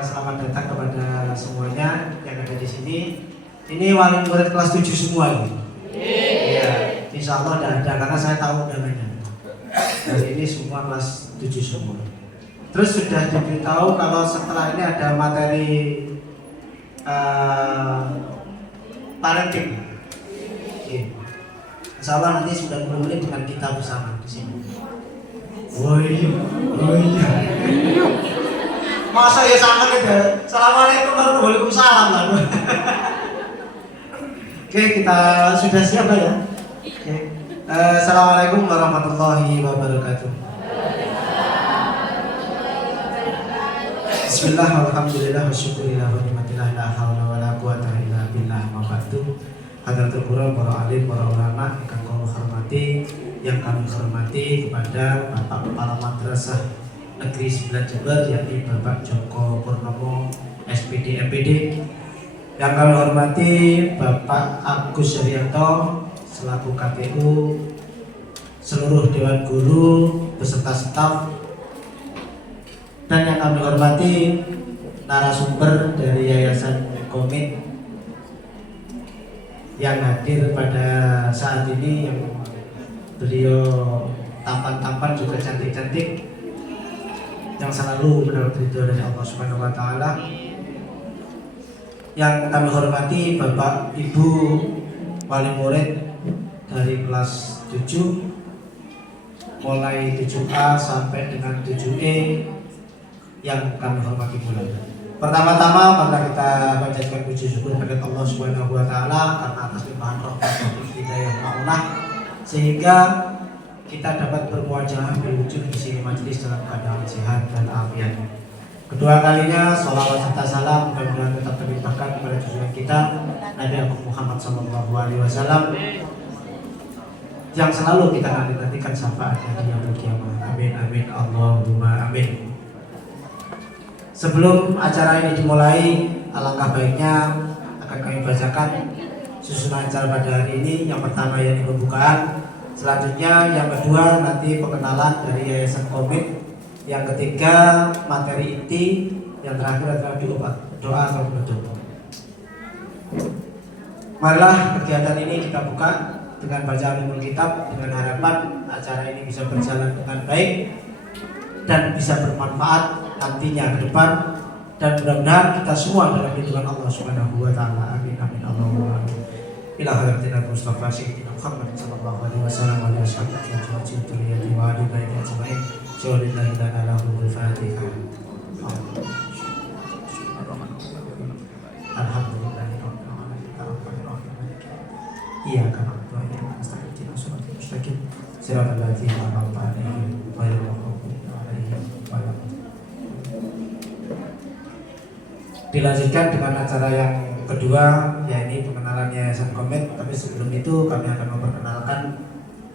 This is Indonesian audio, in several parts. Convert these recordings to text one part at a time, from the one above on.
selamat datang kepada semuanya yang ada di sini. Ini wali murid kelas 7 semua ini. Iya, insya Allah tidak ada karena saya tahu namanya. Dari ini semua kelas 7 semua. Terus sudah diberitahu kalau setelah ini ada materi parenting. Insya Allah nanti sudah mulai dengan kita bersama di sini. Oh iya. Masa ya sama gitu. Assalamualaikum warahmatullahi wabarakatuh. Oke, kita sudah siap ya. Oke. Assalamualaikum warahmatullahi wabarakatuh. Bismillah, alhamdulillah, wasyukurillah, wa ni'matillah, la hawla wa la quwata illa billah, ma ba'du. Hadratul Qur'an, para alim, para ulama yang kami hormati, yang kami hormati kepada Bapak Kepala Madrasah Negeri 9 Jember, yakni Bapak Joko Purnomo SPD MPD. Yang kami hormati Bapak Agus Suryanto selaku KPU, seluruh Dewan Guru beserta staf, dan yang kami hormati narasumber dari Yayasan Komit yang hadir pada saat ini, yang beliau tampan-tampan juga cantik-cantik, yang selalu mendapat ridho dari Allah Subhanahu wa taala. Yang kami hormati Bapak Ibu wali murid dari kelas 7 mulai 7A sampai dengan 7E yang kami hormati pula. Pertama-tama mari kita panjatkan puji syukur kepada Allah Subhanahu wa taala karena atas limpahan rahmat dan hidayah maunah sehingga kita dapat bermuajah berwujud di sini majelis dalam keadaan sehat dan afiat. Kedua kalinya sholawat serta salam mudah-mudahan tetap terlimpahkan kepada junjungan kita Nabi Muhammad SAW yang selalu kita nantikan syafaatnya di yaumul qiyamah. Amin amin Allahumma amin. Sebelum acara ini dimulai, alangkah baiknya akan kami bacakan susunan acara pada hari ini. Yang pertama yakni pembukaan, selanjutnya yang kedua nanti pengenalan dari Yayasan Komit, yang ketiga materi inti, yang terakhir adalah doa atau penutup. Marilah kegiatan ini kita buka dengan bacaan Ummul Kitab dengan harapan acara ini bisa berjalan dengan baik dan bisa bermanfaat nantinya ke depan, dan mudah-mudahan kita semua dalam lindungan Allah Subhanahu wa taala. Amin amin Allahumma amin. Ila hadratina Mustafa Sayyidina Muhammad sallallahu alaihi wasallam wa alihi wa ajmain. Sallallahu lana lahu al-Fatihah. Alhamdulillahirabbil alamin. Iyyaka na'budu wa iyyaka nasta'in. Ihdinas siratal mustaqim. Siratal ladzina an'amta 'alaihim ghairil maghdubi 'alaihim waladdallin. Dilanjutkan dengan acara yang kedua, yakni pengenalan Yayasan Komit. Tapi sebelum itu kami akan memperkenalkan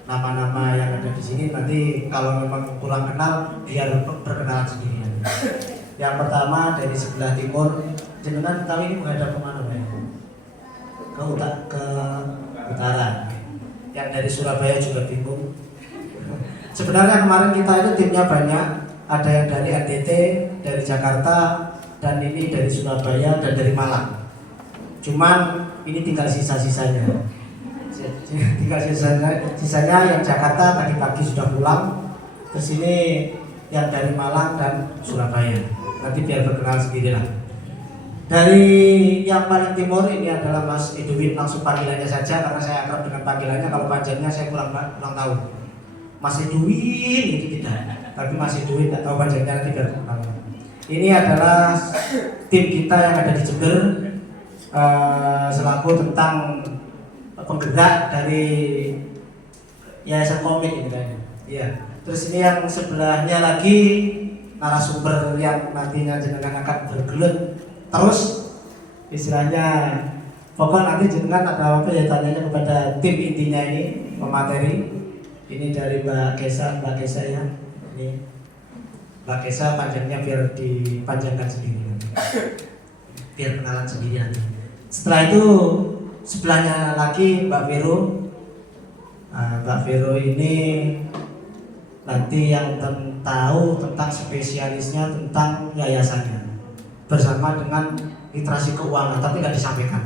nama-nama yang ada di sini. Nanti kalau memang kurang kenal, biar perkenalan sendiri. Yang pertama dari sebelah timur, jenengan tahu ini menghadap kemana, Pak? Ke utara. Yang dari Surabaya juga bingung. Sebenarnya kemarin kita itu timnya banyak, ada yang dari NTT, dari Jakarta, dan ini dari Surabaya dan dari Malang. Cuman ini tinggal sisa-sisanya. Sisanya yang Jakarta tadi pagi sudah pulang. Terus ini yang dari Malang dan Surabaya. Nanti biar berkenal sendirilah. Dari yang paling timur ini adalah Mas Edwin, langsung panggilannya saja karena saya akrab dengan panggilannya. Kalau panjangnya saya kurang tahu. Mas Edwin itu tidak, tapi Mas Edwin tidak tahu panjangnya, nanti biar berkenal. Ini adalah tim kita yang ada di Jember, selaku tentang penggerak dari Yayasan Komit ini kan. Iya. Terus ini yang sebelahnya lagi narasumber yang nantinya jenengan akan bergelut terus, istilahnya pokok nanti jenengan ada apa ya tanyanya kepada tim intinya ini pemateri. Ini dari Mbak Kesa ya. Ini Mbak Kesa panjangnya biar dipanjangkan sendiri nanti. Biar kenalan sendiri nanti. Setelah itu sebelahnya lagi Mbak Vero. Mbak Vero ini nanti yang tahu tentang spesialisnya tentang yayasannya. bersama dengan literasi keuangan, tapi nggak disampaikan.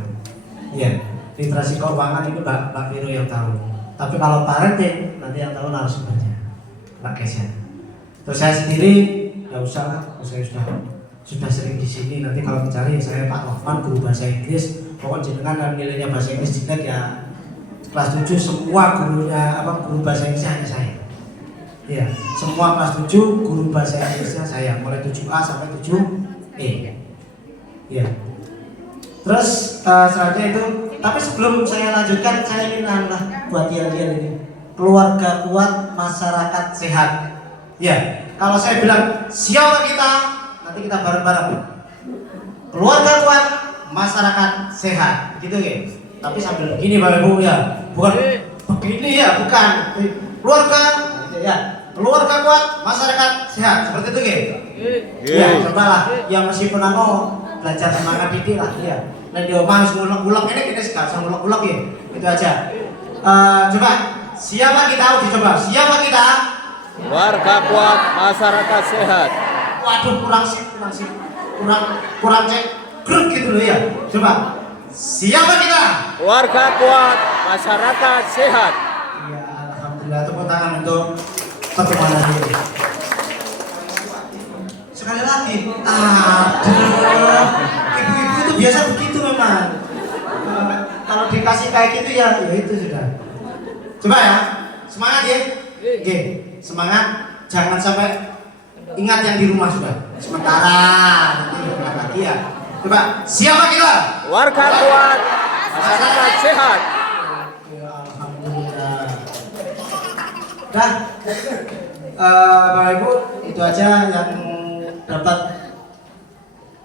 Iya, literasi keuangan ini Mbak Viro yang tahu. Tapi kalau parenting nanti yang tahu narasumbernya, Mbak Kesya. Terus saya sendiri ya usah, saya sudah sering di sini. Nanti kalau mencari saya Pak Rohman, guru bahasa Inggris. Pokoknya jenengan nilainya bahasa Inggris jelek ya kelas 7 semua gurunya guru bahasa Inggrisnya hanya saya. Iya, semua kelas 7 guru bahasa Inggrisnya saya, mulai 7A sampai 7E. Iya. Terus selanjutnya itu, tapi sebelum saya lanjutkan, saya ingin buat dia ini. Keluarga kuat, masyarakat sehat. Ya, kalau saya bilang siapa kita, nanti kita bareng-bareng. Keluarga kuat, masyarakat sehat, gitu ya. Tapi sambil begini Bapak Ibu ya, bukan begini ya, bukan. Keluarga, ya, keluarga kuat, masyarakat sehat, seperti itu ya. Ya, cobalah yang masih pernah belajar semangat dikit lah, ya. Dan dia harus ngulang-ngulang ini kita sekarang ngulang-ngulang ya, itu aja. Coba, siapa kita? Dicoba, siapa kita? Warga kuat, masyarakat sehat. Waduh, kurang cek grup gitu loh ya. Coba, siapa kita? Warga kuat, masyarakat sehat. Iya, alhamdulillah, tepuk tangan untuk pertemuan ini. Sekali lagi, ibu-ibu itu biasa begitu memang. Kalau dikasih kayak gitu ya itu sudah. Coba ya, semangat ya. Oke, semangat. Jangan sampai ingat yang di rumah sudah. Sementara nanti ingat lagi ya. Coba, siapa kita? Warga kuat, masyarakat sehat. Ya, alhamdulillah. Dah, Bapak Ibu, itu aja yang dapat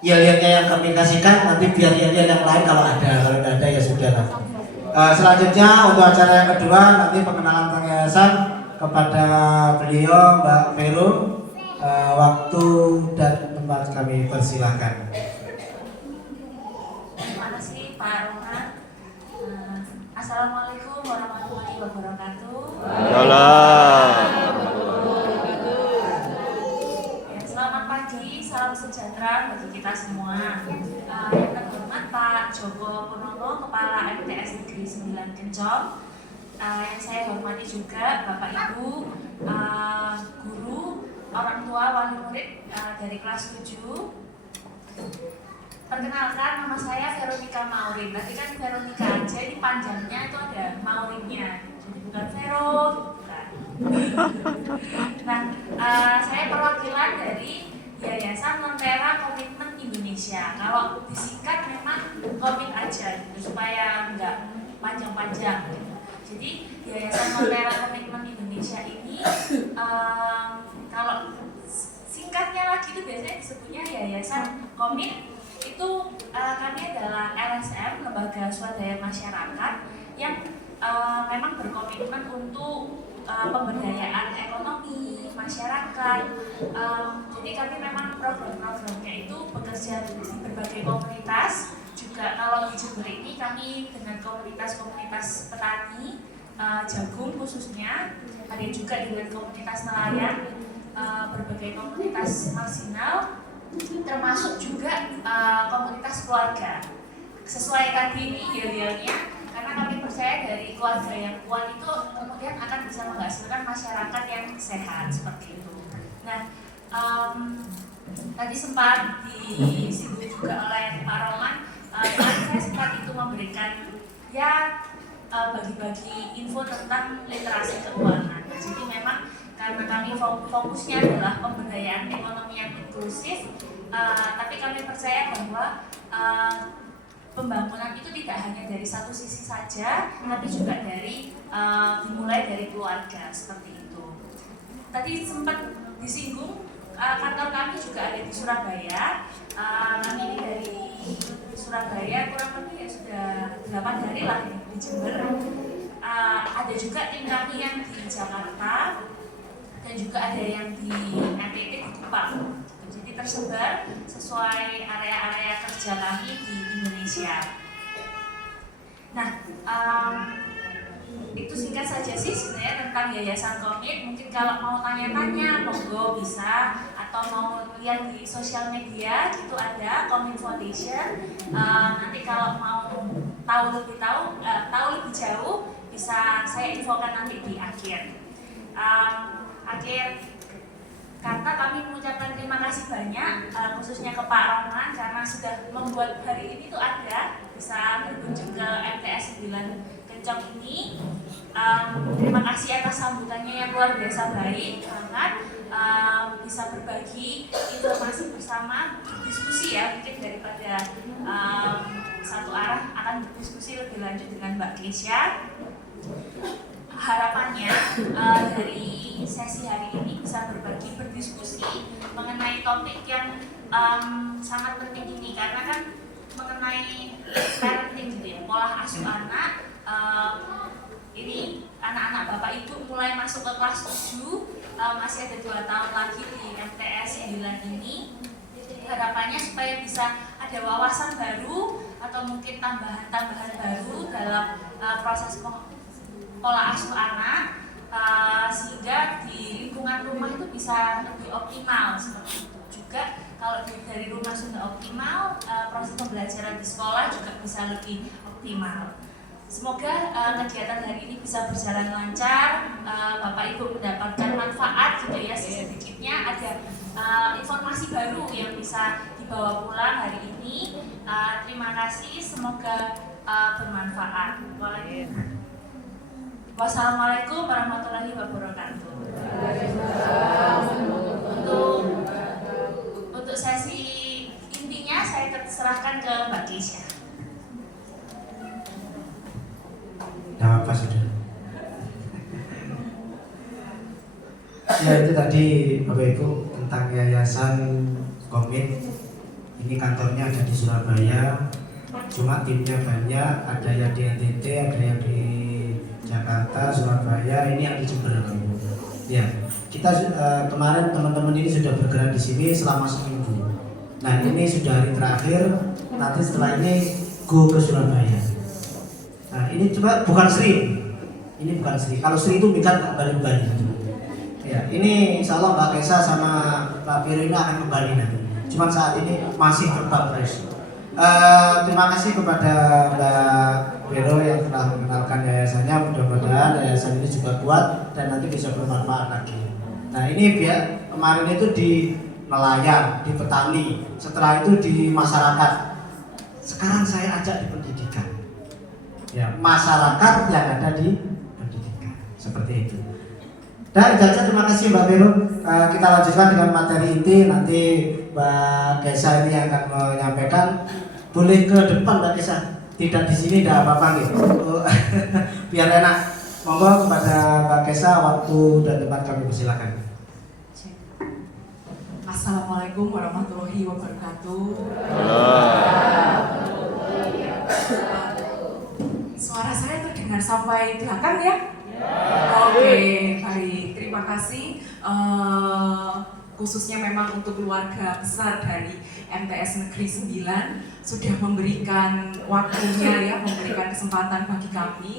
yel-yelnya yang kami kasihkan. Nanti biar yel-yel yang lain kalau tidak ada ya sudah lah. Selanjutnya untuk acara yang kedua nanti pengenalan yayasan kepada beliau Mbak Vero. Waktu dan tempat kami persilahkan. Terima kasih Pak Rohman. Assalamualaikum warahmatullahi wabarakatuh. Salam. Selamat pagi, salam sejahtera bagi kita semua. Yang terhormat Pak Joko Purnomo, Kepala MTS Negeri 9 Kencong. Yang saya hormati juga Bapak Ibu, guru, orang tua, wali murid dari kelas 7. Perkenalkan, nama saya Veronica Maurin. Tadi kan Veronica aja, ini panjangnya itu ada Maurinnya. Jadi bukan Vero, bukan. Nah, saya perwakilan dari Yayasan Lentera Komitmen Indonesia. Kalau disingkat memang komit aja gitu, supaya nggak panjang-panjang gitu. Jadi Yayasan Lentera Komitmen Indonesia ini kalau singkatnya lagi itu biasanya disebutnya Yayasan Komit. Itu kami adalah LSM, Lembaga Swadaya Masyarakat, yang memang berkomitmen untuk pemberdayaan ekonomi masyarakat. Jadi kami memang program-programnya itu bekerja di berbagai komunitas. Juga kalau di Jember ini kami dengan komunitas-komunitas petani jagung khususnya, ada juga dengan komunitas nelayan, berbagai komunitas marginal, termasuk juga komunitas keluarga. Sesuai tadi ini yel-yelnya, karena kami percaya dari keluarga yang kuat itu kemudian akan bisa menghasilkan masyarakat yang sehat, seperti itu. Nah, tadi sempat disinggung juga oleh Pak Rohman, saya sempat itu memberikan ya bagi-bagi info tentang literasi keuangan. Nah, jadi memang karena kami fokusnya adalah pemberdayaan ekonomi yang inklusif, tapi kami percaya bahwa pembangunan itu tidak hanya dari satu sisi saja, tapi juga dimulai dari keluarga, seperti itu. Tadi sempat disinggung, kantor kami juga ada di Surabaya. Kami ini dari Surabaya kurang lebih ya sudah 8 hari lah di Jember. Ada juga tim kami yang di Jakarta, dan juga ada yang di NTT di Kupang. Jadi tersebar sesuai area-area kerja kami di Indonesia. Nah, itu singkat saja sih sebenarnya tentang Yayasan Komit. Mungkin kalau mau tanya-tanya monggo bisa, atau mau lihat di sosial media itu ada Komit Foundation. Nanti kalau mau tahu lebih jauh bisa saya infokan nanti di akhir. Karena kami mengucapkan terima kasih banyak khususnya ke Pak Roman karena sudah membuat hari ini tuh ada bisa berkunjung ke MTS 9 Kencong ini. Terima kasih atas sambutannya yang luar biasa baik banget, bisa berbagi informasi bersama, diskusi ya mungkin daripada satu arah akan berdiskusi lebih lanjut dengan Mbak Kesha. Harapannya dari sesi hari ini bisa berdiskusi mengenai topik yang sangat penting ini, karena kan mengenai parenting gitu ya, pola asuh anak. Ini anak-anak Bapak Ibu mulai masuk ke kelas 7, masih ada 2 tahun lagi di MTS 9 ini. Harapannya supaya bisa ada wawasan baru atau mungkin tambahan-tambahan baru dalam proses pola asuh anak, sehingga di lingkungan rumah itu bisa lebih optimal seperti itu. Juga kalau dari rumah sudah optimal, proses pembelajaran di sekolah juga bisa lebih optimal. Semoga kegiatan hari ini bisa berjalan lancar, Bapak Ibu mendapatkan manfaat gitu ya, sedikitnya ada informasi baru yang bisa dibawa pulang hari ini. Terima kasih, semoga bermanfaat. Wassalamualaikum warahmatullahi wabarakatuh. Untuk sesi intinya saya serahkan ke Mbak Kesha. Nah, apa sudah? Ya itu tadi Bapak Ibu tentang Yayasan Komit. Ini kantornya ada di Surabaya. Cuma timnya banyak, ada yang di NTT, ada yang di Jakarta, Surabaya, ini yang di Jember. Ya, kita kemarin teman-teman ini sudah bergerak di sini selama seminggu. Nah ini sudah hari terakhir. Nanti setelah ini go ke Surabaya. Nah ini coba bukan Sri. Ini bukan Sri. Kalau Sri itu minta kembali. Ya, ini insya Allah Mbak Kesha sama Pak Piro ini akan kembali nanti. Cuma saat ini masih terbang fresh. Terima kasih kepada Mbak Piro yang telah mengenalkan yayasannya. Mudah-mudahan yayasan ini juga kuat dan nanti bisa bermanfaat lagi. Nah ini biar kemarin itu di nelayan, di petani, setelah itu di masyarakat. Sekarang saya ajak di pendidikan. Ya, masyarakat yang ada di pendidikan seperti itu. Dan Jaja, terima kasih Mbak Piro. Kita lanjutkan dengan materi inti. Nanti Mbak Kesha ini akan menyampaikan. Boleh ke depan Mbak Kesha. Tidak di sini, tidak apa-apa gitu. Biar enak. Monggo kepada Mbak Kesha, waktu dan tempat kami persilakan. Assalamualaikum warahmatullahi wabarakatuh. Suara saya terdengar sampai belakang ya? Oke, baik. Terima kasih. Khususnya memang untuk keluarga besar dari MTS Negeri 9 sudah memberikan waktunya ya, memberikan kesempatan bagi kami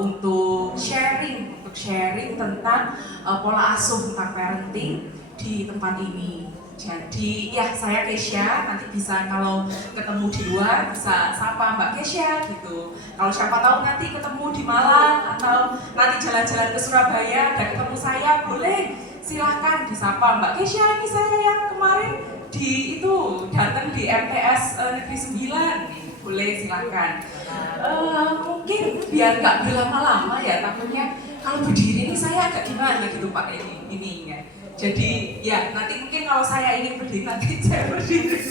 untuk sharing tentang pola asuh, tentang parenting di tempat ini. Jadi ya saya Kesha, nanti bisa kalau ketemu di luar bisa sapa Mbak Kesha gitu. Kalau siapa tahu nanti ketemu di Malang atau nanti jalan-jalan ke Surabaya dan ketemu saya, boleh silahkan disapa Mbak Kesha, ini saya yang kemarin di itu datang di MTS Negeri 9. Boleh silahkan. Mungkin biar nggak berlama-lama ya, takutnya kalau berdiri ini saya agak gimana gitu Pak ininya. Jadi ya nanti mungkin kalau saya ingin berdiri nanti saya berdiri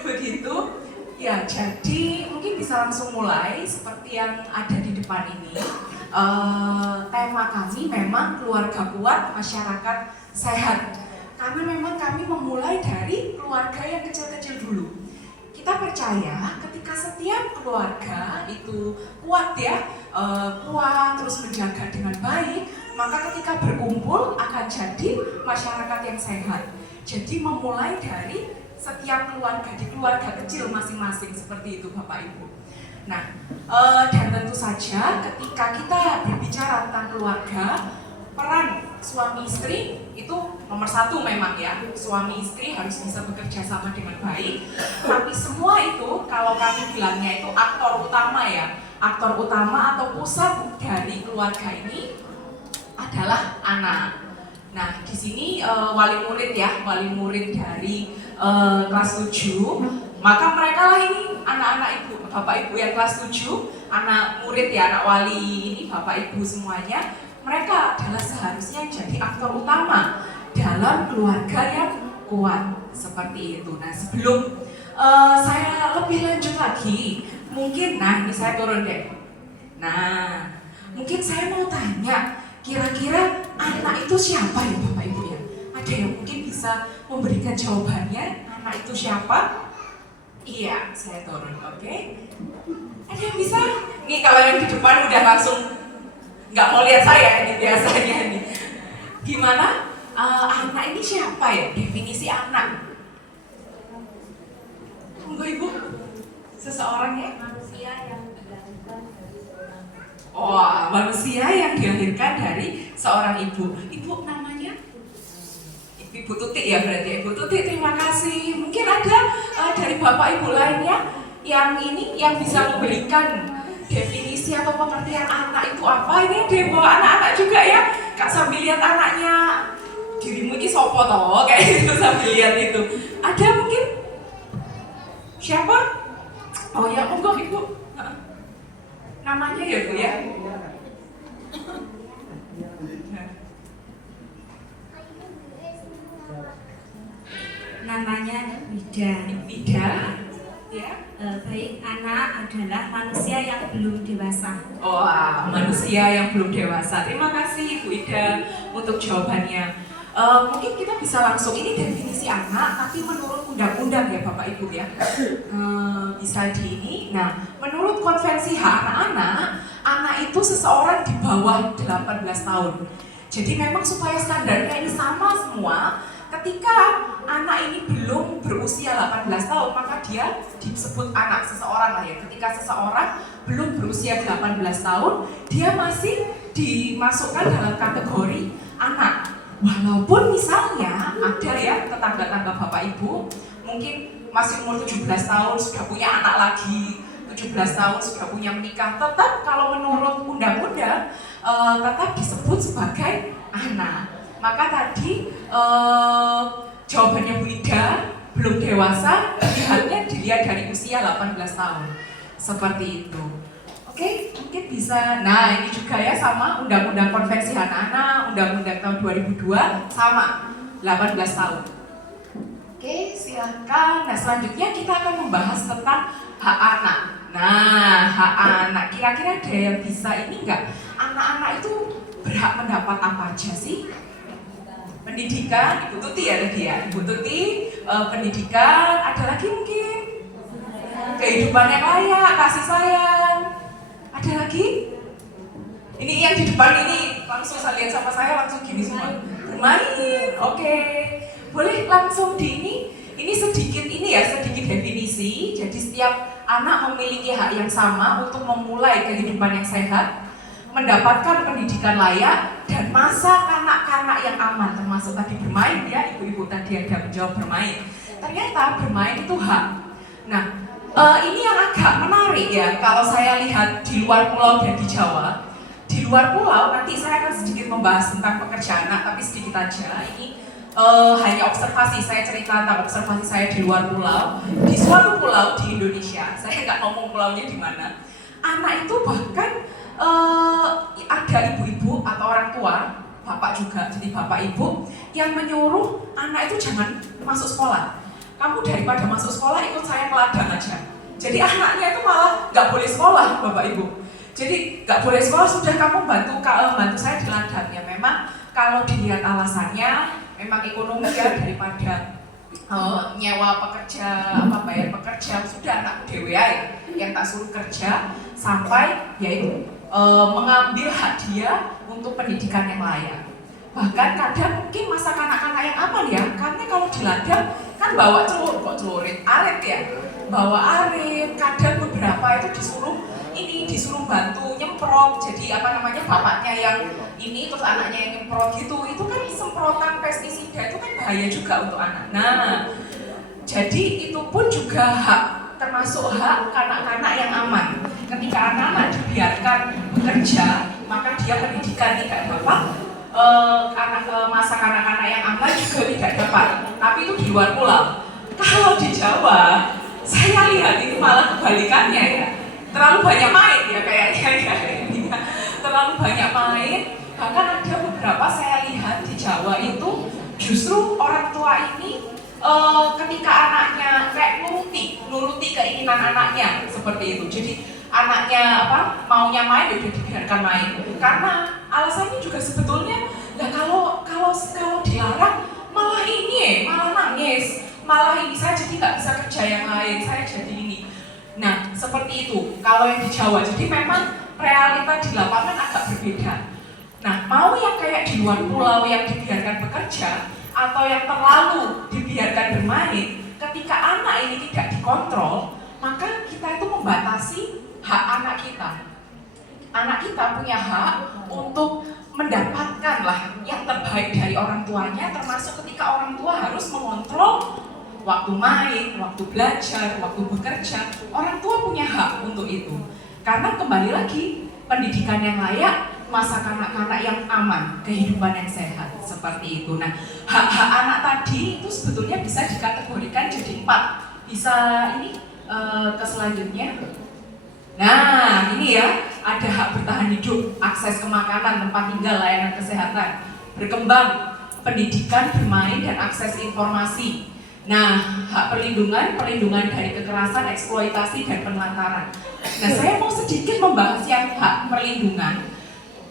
begitu ya. Jadi mungkin bisa langsung mulai seperti yang ada di depan ini. Tema kami memang keluarga kuat, masyarakat sehat. Karena memang kami memulai dari keluarga yang kecil-kecil dulu. Kita percaya ketika setiap keluarga itu kuat ya, kuat terus menjaga dengan baik, maka ketika berkumpul akan jadi masyarakat yang sehat. Jadi memulai dari setiap keluarga, di keluarga kecil masing-masing seperti itu Bapak Ibu. Nah, dan tentu saja ketika kita berbicara tentang keluarga, peran suami istri itu nomor satu memang ya. Suami istri harus bisa bekerja sama dengan baik. Tapi semua itu kalau kami bilangnya itu aktor utama ya. Aktor utama atau pusat dari keluarga ini adalah anak. Nah, di sini wali murid ya, wali murid dari kelas 7. Maka mereka lah ini anak-anak ibu, bapak ibu yang kelas 7, anak murid ya, anak wali ini bapak ibu semuanya. Mereka adalah seharusnya jadi aktor utama dalam keluarga yang kuat seperti itu. Nah, sebelum saya lebih lanjut lagi, mungkin, nah ini saya turun deh. Nah, mungkin saya mau tanya, kira-kira anak itu siapa ya Bapak Ibu ya? Ada yang mungkin bisa memberikan jawabannya, anak itu siapa? Iya, saya turun, oke? Ada yang bisa? Nih kalau yang di depan udah langsung nggak mau lihat saya ini biasanya nih. Gimana? Anak ini siapa ya? Definisi anak. Tunggu Ibu. Seseorang ya? Manusia yang dilahirkan dari seorang. Wah, manusia yang dilahirkan dari seorang ibu. Ibu namanya? Ibu Tuti ya berarti. Ibu Tuti, terima kasih. Mungkin ada dari Bapak Ibu lainnya yang bisa memberikan definisi atau pengertian anak itu apa? Ini ada bawa anak-anak juga ya. Kak sambil lihat anaknya, dirimu ini sopo toh kayak gitu sambil lihat itu. Ada mungkin? Siapa? Oh ya, monggo Ibu. Namanya ya Bu ya? Namanya Wida. Wida, ya. Baik, anak adalah manusia yang belum dewasa. Oh, manusia yang belum dewasa. Terima kasih Bu Ida untuk jawabannya. Mungkin kita bisa langsung, ini definisi anak, tapi menurut undang-undang ya Bapak Ibu ya. Bisa di ini. Nah, menurut konvensi hak anak-anak, anak itu seseorang di bawah 18 tahun. Jadi memang supaya standarnya ini sama semua, ketika anak ini belum berusia 18 tahun, maka dia disebut anak seseorang lah ya. Ketika seseorang belum berusia 18 tahun, dia masih dimasukkan dalam kategori anak. Walaupun misalnya ada ya tetangga-tetangga Bapak Ibu, mungkin masih umur 17 tahun sudah punya anak lagi, 17 tahun sudah punya menikah, tetap kalau menurut undang-undang tetap disebut sebagai anak. Maka tadi jawabannya Bu Ida, belum dewasa, dilihat dari usia 18 tahun. Seperti itu. Oke, mungkin bisa. Nah, ini juga ya sama Undang-Undang Konvensi Anak-anak, Undang-Undang tahun 2002 sama 18 tahun. Oke, silakan. Nah, selanjutnya kita akan membahas tentang hak anak. Nah, hak anak. Kira-kira ada yang bisa ini enggak? Anak-anak itu berhak mendapat apa aja sih? Pendidikan, Ibu Tuti ya tadi ya. Ibu Tuti, pendidikan, ada lagi mungkin? Kehidupan yang layak, kasih sayang. Ada lagi? Ini yang di depan ini langsung saya lihat sama saya langsung gini semua. Bermain, oke. Boleh langsung di ini. Ini sedikit definisi. Jadi setiap anak memiliki hak yang sama untuk memulai kehidupan yang sehat, mendapatkan pendidikan layak, dan masa kanak-kanak yang aman, termasuk tadi bermain ya, ibu-ibu tadi ada menjawab bermain. Ternyata bermain itu hak. Nah, ini yang agak menarik ya, kalau saya lihat di luar pulau dan di Jawa. Di luar pulau, nanti saya akan sedikit membahas tentang pekerjaan anak, tapi sedikit aja. Ini hanya observasi, saya cerita tentang observasi saya di luar pulau. Di suatu pulau di Indonesia, saya nggak ngomong pulaunya di mana. Anak itu bahkan ada ibu-ibu atau orang tua, bapak juga, jadi bapak ibu yang menyuruh anak itu jangan masuk sekolah. Kamu daripada masuk sekolah ikut saya ke ladang aja. Jadi anaknya itu malah nggak boleh sekolah, bapak ibu. Jadi nggak boleh sekolah, sudah kamu bantu saya di ladang ya. Memang kalau dilihat alasannya, memang ekonomi ya, daripada nyewa pekerja, bayar pekerja, sudah anak dewe ya, yang tak suruh kerja sampai yaitu mengambil hak dia untuk pendidikan yang layak. Bahkan kadang mungkin masa kanak-kanak yang aman ya, karena kalau di ladang kan bawa arit ya, bawa arit. Kadang beberapa itu disuruh bantu nyemprot. Jadi bapaknya yang ini terus anaknya yang nyemprot gitu. Itu kan semprotan pestisida itu kan bahaya juga untuk anak. Nah, jadi itu pun juga termasuk hak kanak-kanak yang aman. Ketika anak-anak dibiarkan bekerja, maka dia pendidikan tidak dapat, masa kanak-kanak yang aman juga tidak dapat. Tapi itu di luar pulau. Kalau di Jawa, saya lihat itu malah kebalikannya ya. Terlalu banyak main ya kayaknya ya. Terlalu banyak main. Bahkan ada beberapa saya lihat di Jawa itu justru orang tua ini ketika anaknya kayak nuruti keinginan anaknya seperti itu. Jadi anaknya maunya main ya udah dibiarkan main. Karena alasannya juga sebetulnya kalau dilarang malah nangis, malah ini saya jadi nggak bisa kerja yang lain, saya jadi ini. Nah seperti itu kalau yang di Jawa. Jadi memang realita di lapangan agak berbeda. Nah mau yang kayak di luar pulau yang dibiarkan bekerja atau yang terlalu dibiarkan bermain, ketika anak ini tidak dikontrol, maka kita itu membatasi hak anak kita. Anak kita punya hak untuk mendapatkan yang terbaik dari orang tuanya, termasuk ketika orang tua harus mengontrol waktu main, waktu belajar, waktu bekerja. Orang tua punya hak untuk itu. Karena kembali lagi, pendidikan yang layak, masa kanak-kanak yang aman, kehidupan yang sehat, seperti itu. Nah, hak-hak anak tadi itu sebetulnya bisa dikategorikan jadi 4. Bisa ini ke selanjutnya. Nah, ini ya, ada hak bertahan hidup, akses ke makanan, tempat tinggal, layanan kesehatan, berkembang, pendidikan, bermain, dan akses informasi. Nah, hak perlindungan dari kekerasan, eksploitasi, dan penelantaran. Nah, saya mau sedikit membahas yang hak perlindungan.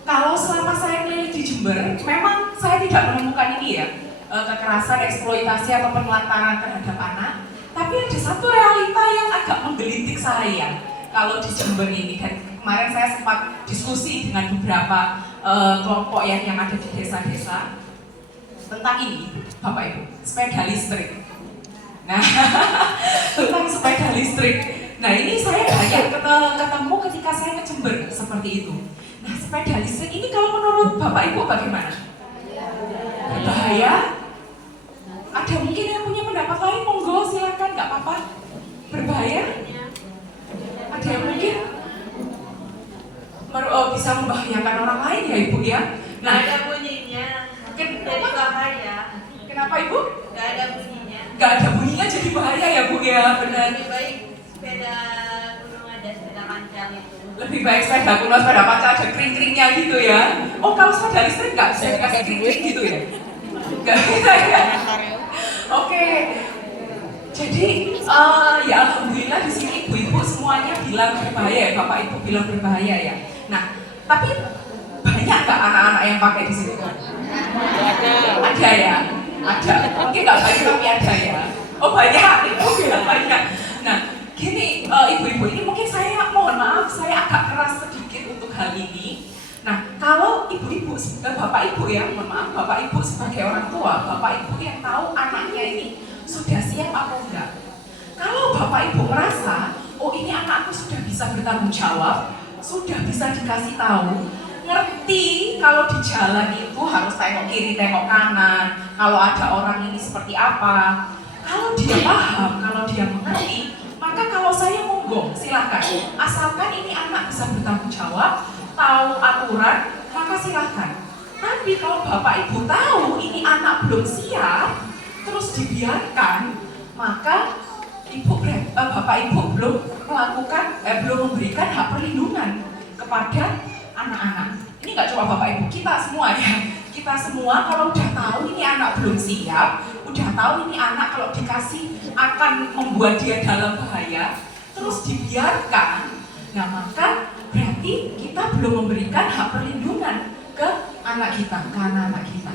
Kalau selama saya keliling di Jember, memang saya tidak menemukan ini ya, kekerasan, eksploitasi, atau penelantaran terhadap anak. Tapi ada satu realita yang agak menggelitik saya kalau di Jember ini. Dan kemarin saya sempat diskusi dengan beberapa kelompok yang ada di desa-desa tentang ini, Bapak Ibu, sepeda listrik. Nah, tentang sepeda listrik. Nah, ini saya banyak ketemu ketika saya ke Jember seperti itu. Nah, sepeda listrik ini kalau menurut Bapak Ibu bagaimana? Berbahaya? Ada mungkin yang punya pendapat lain? Monggo silakan, nggak apa-apa. Berbahaya? Ada yang mungkin bisa membahayakan orang lain ya Ibu ya? Nah, ada bunyinya. Kenapa? Bahaya. Kenapa Ibu? Gak ada bunyinya. Nggak ada bunyinya jadi bahaya ya Bu ya, benar. Lebih baik sepeda gunung aja, sepeda kancang itu. Lebih baik sepeda kuno, sepeda kancang ada kering-keringnya gitu ya. Oh, kalau sepeda listrik nggak bisa dikasih kering-kering gitu ya? Nggak bisa ya? Oke. Jadi ya alhamdulillah di sini ibu-ibu semuanya bilang berbahaya ya, Bapak Ibu bilang berbahaya ya. Nah, tapi banyak nggak anak-anak yang pakai di sini? Ada ya? Ada. Mungkin nggak banyak tapi ada ya. Oh banyak, ibu bilang banyak. Nah, gini ibu-ibu ini mungkin saya mohon maaf, saya agak keras sedikit untuk hal ini. Nah, kalau ibu-ibu, bapak ibu ya, mohon maaf, bapak ibu sebagai orang tua, bapak ibu yang tahu anaknya ini sudah siap atau enggak. Kalau bapak ibu merasa, oh ini anakku sudah bisa bertanggung jawab, sudah bisa dikasih tahu, ngerti kalau di jalan itu harus tengok kiri, tengok kanan, kalau ada orang ini seperti apa. Kalau dia paham, kalau dia mengerti, maka kalau saya monggo silahkan. Asalkan ini anak bisa bertanggung jawab, tahu aturan, maka silahkan. Tapi kalau bapak ibu tahu ini anak belum siap, terus dibiarkan, maka bapak ibu belum memberikan hak perlindungan kepada anak-anak. Ini nggak cuma bapak ibu, kita semua ya. Kita semua kalau udah tahu ini anak belum siap, udah tahu ini anak kalau dikasih akan membuat dia dalam bahaya, terus dibiarkan, nah maka berarti kita belum memberikan hak perlindungan ke anak kita, ke anak-anak kita.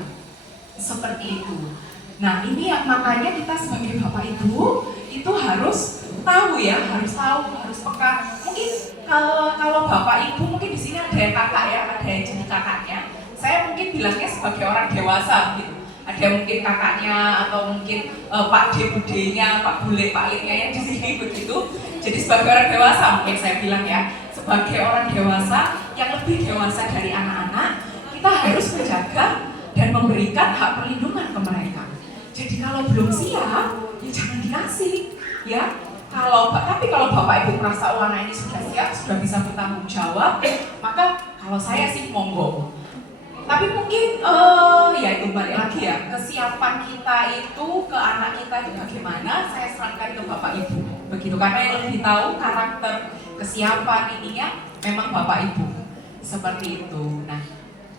Seperti itu. Nah ini yang makanya kita sebagai bapak ibu itu harus tahu ya, harus peka. Mungkin kalau bapak ibu mungkin di sini ada yang kakak ya, ada yang jadi kakaknya. Saya mungkin bilangnya sebagai orang dewasa gitu. Ada mungkin kakaknya atau mungkin Pak D, Budenya, Pak Bule, Pak Liknya yang di sini begitu. Jadi sebagai orang dewasa, mungkin saya bilang ya, sebagai orang dewasa yang lebih dewasa dari anak-anak, kita harus menjaga dan memberikan hak perlindungan ke mereka. Jadi kalau belum siap, ya jangan dikasih, ya. Tapi kalau Bapak Ibu merasa anak ini sudah siap, sudah bisa bertanggung jawab, maka kalau saya sih monggo. Tapi mungkin ya itu balik lagi ya, kesiapan kita itu ke anak kita itu bagaimana, saya serahkan ke Bapak Ibu. Begitu, karena yang lebih tahu karakter kesiapan ininya memang Bapak Ibu. Seperti itu. Nah,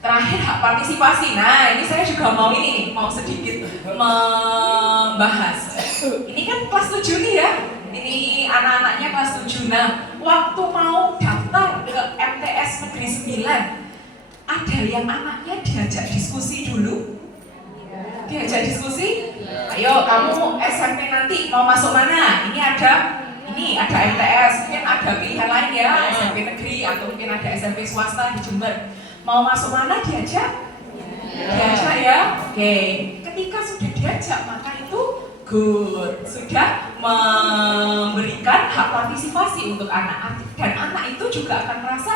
terakhir hak partisipasi. Nah, ini saya juga mau sedikit membahas. Ini kan kelas 7 nih ya. Ini anak-anaknya kelas 7. Nah, waktu mau daftar ke MTS Negeri 9, ada yang anaknya diajak diskusi dulu? Diajak diskusi? Ayo, kamu SMP nanti mau masuk mana? Ini ada MTS, mungkin ada pilihan lain ya, SMP negeri atau mungkin ada SMP swasta di Jember. Mau masuk mana diajak? Diajak ya? Oke. Ketika sudah diajak, maka itu good, sudah memberikan hak partisipasi untuk anak, dan anak itu juga akan merasa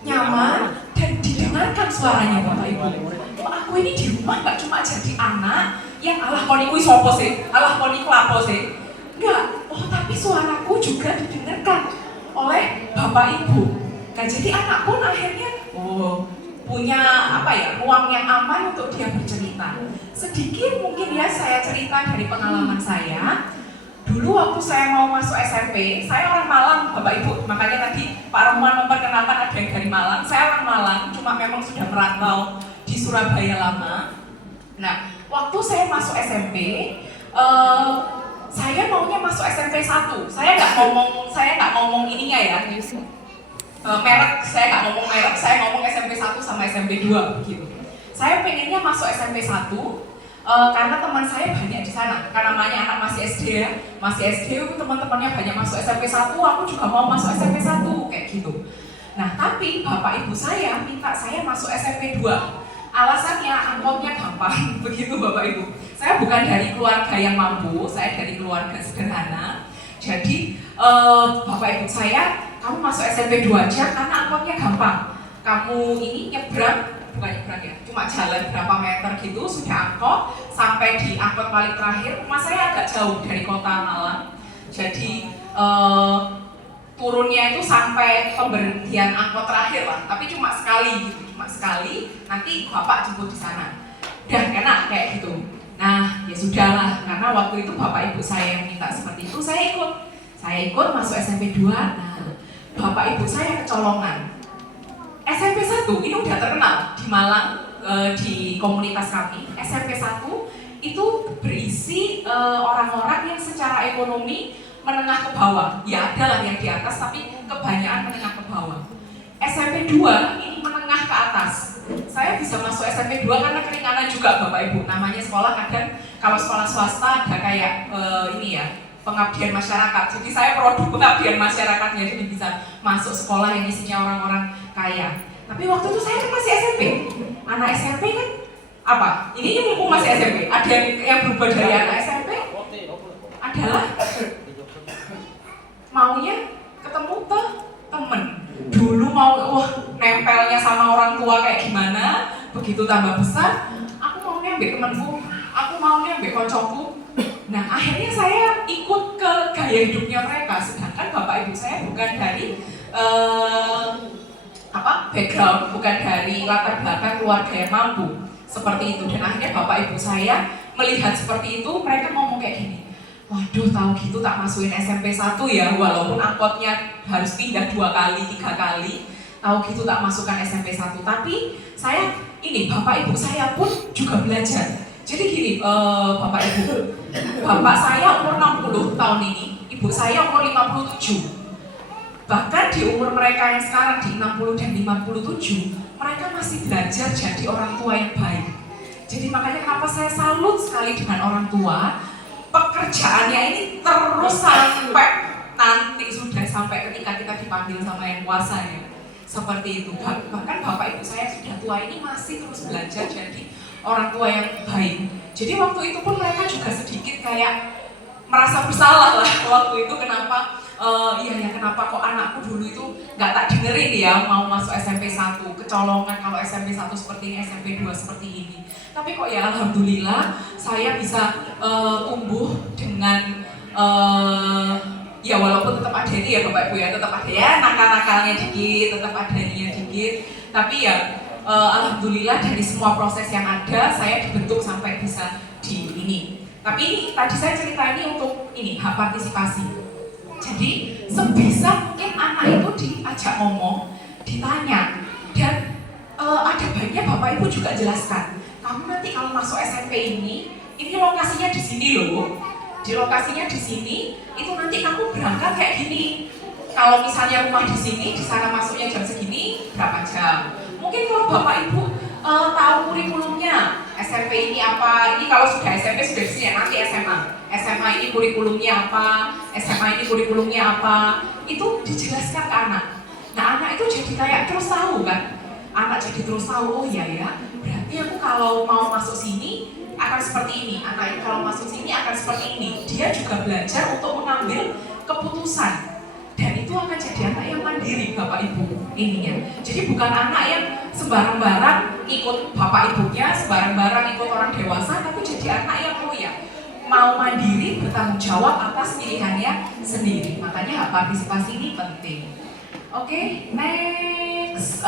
nyaman dan didengarkan suaranya Bapak Ibu. Aku ini di rumah gak cuma jadi anak yang alah koni kuwi sopo sih, alah koni kelapo sih. Enggak, tapi suaraku juga didengarkan oleh Bapak Ibu. Nah, jadi anak pun akhirnya punya ruang yang aman untuk dia bercerita. Sedikit mungkin ya saya cerita dari pengalaman saya. Dulu waktu saya mau masuk SMP, saya orang Malang, Bapak Ibu. Makanya tadi Pak Roman memperkenalkan ada yang dari Malang. Saya orang Malang, cuma memang sudah merantau di Surabaya lama. Nah, waktu saya masuk SMP, saya maunya masuk SMP 1. Saya nggak ngomong ininya ya. Merek, saya nggak ngomong merek, saya ngomong SMP 1 sama SMP 2 begitu. Saya pengennya masuk SMP 1 karena teman saya banyak di sana. Karena namanya anak masih SD ya, masih SD teman-temannya banyak masuk SMP 1, aku juga mau masuk SMP 1 kayak gitu. Nah, tapi Bapak Ibu saya minta saya masuk SMP 2. Alasannya angkotnya gampang, begitu Bapak Ibu. Saya bukan dari keluarga yang mampu, saya dari keluarga sederhana. Jadi Bapak Ibu saya, kamu masuk SMP 2 aja karena angkotnya gampang. Kamu ini bukan nyebrang ya, cuma jalan berapa meter gitu, sudah angkot. Sampai di angkot paling terakhir, rumah saya agak jauh dari kota Malang. Jadi turunnya itu sampai pemberhentian angkot terakhir lah, tapi cuma sekali gitu, nanti Bapak jemput di sana. Udah enak kayak gitu. Nah, ya sudahlah, karena waktu itu Bapak Ibu saya yang minta seperti itu, saya ikut masuk SMP 2. Nah, Bapak Ibu saya kecolongan. SMP 1 ini udah terkenal di Malang, di komunitas kami. SMP 1 itu berisi orang-orang yang secara ekonomi menengah ke bawah. Ya ada lah yang di atas, tapi kebanyakan menengah ke bawah. SMP 2 ini menengah ke atas. Saya bisa masuk SMP 2 karena keringanan juga Bapak Ibu. Namanya sekolah kadang kalau sekolah swasta ada kayak ini ya, pengabdian masyarakat. Jadi saya produk pengabdian masyarakatnya, jadi bisa masuk sekolah yang isinya orang-orang kaya. Tapi waktu itu saya kan masih SMP. Anak SMP kan apa? Ini mumpung masih SMP. Ada yang berubah dari anak SMP adalah maunya ketemu temen. Dulu mau nempelnya sama orang tua kayak gimana, begitu tambah besar, aku maunya ambil temenku, aku maunya ambil koncoku. Nah, akhirnya saya ikut ke gaya hidupnya mereka, sedangkan Bapak Ibu saya bukan dari background, bukan dari latar belakang keluarga yang mampu seperti itu. Dan akhirnya Bapak Ibu saya melihat seperti itu, mereka ngomong kayak gini, waduh, tahu gitu tak masukin SMP 1 ya, walaupun angkotnya harus pindah 2 kali, 3 kali, tahu gitu tak masukkan SMP 1. Tapi saya Bapak Ibu saya pun juga belajar. Jadi gini, Bapak Ibu, Bapak saya umur 60 tahun ini, Ibu saya umur 57. Bahkan di umur mereka yang sekarang di 60 dan 57, mereka masih belajar jadi orang tua yang baik. Jadi makanya kenapa saya salut sekali dengan orang tua, pekerjaannya ini terus sampai nanti sudah sampai ketika kita dipanggil sama yang kuasa ya. Seperti itu. Bahkan Bapak Ibu saya sudah tua ini masih terus belajar jadi orang tua yang baik. Jadi waktu itu pun mereka juga sedikit kayak merasa bersalah lah waktu itu kenapa kenapa kok anakku dulu itu nggak tak dengerin ya mau masuk SMP 1, kecolongan kalau SMP 1 seperti ini, SMP 2 seperti ini. Tapi kok ya alhamdulillah saya bisa tumbuh dengan ya walaupun tetap ada ini ya Bapak Ibu ya, tetap ada ya nakal-nakalnya dikit, tetap ada ininya dikit. Tapi ya alhamdulillah dari semua proses yang ada saya dibentuk sampai bisa di ini. Tapi tadi saya cerita ini untuk ini hak partisipasi. Jadi sebisa mungkin anak itu diajak ngomong, ditanya, dan ada baiknya Bapak Ibu juga jelaskan. Kamu nanti kalau masuk SMP ini lokasinya di sini loh. Di lokasinya di sini, itu nanti kamu berangkat kayak gini. Kalau misalnya rumah di sini, di sana masuknya jam segini, berapa jam? Mungkin kalau Bapak Ibu tahu kurikulumnya, SMP ini apa? Ini kalau sudah SMP sudah di sini ya, nanti SMA. SMA ini kurikulumnya apa? SMA ini kurikulumnya apa? Itu dijelaskan ke anak. Nah anak itu jadi kayak terus tahu kan? Anak jadi terus tahu, oh iya ya, berarti aku kalau mau masuk sini akan seperti ini. Anak ini kalau masuk sini akan seperti ini. Dia juga belajar untuk mengambil keputusan. Dan itu akan jadi anak yang mandiri Bapak Ibu ininya. Jadi bukan anak yang sembarang-barang ikut Bapak Ibunya, sembarang-barang ikut orang dewasa, tapi jadi anak yang mau mandiri, bertanggung jawab atas pilihannya sendiri. Makanya hak partisipasi ini penting. Oke, next.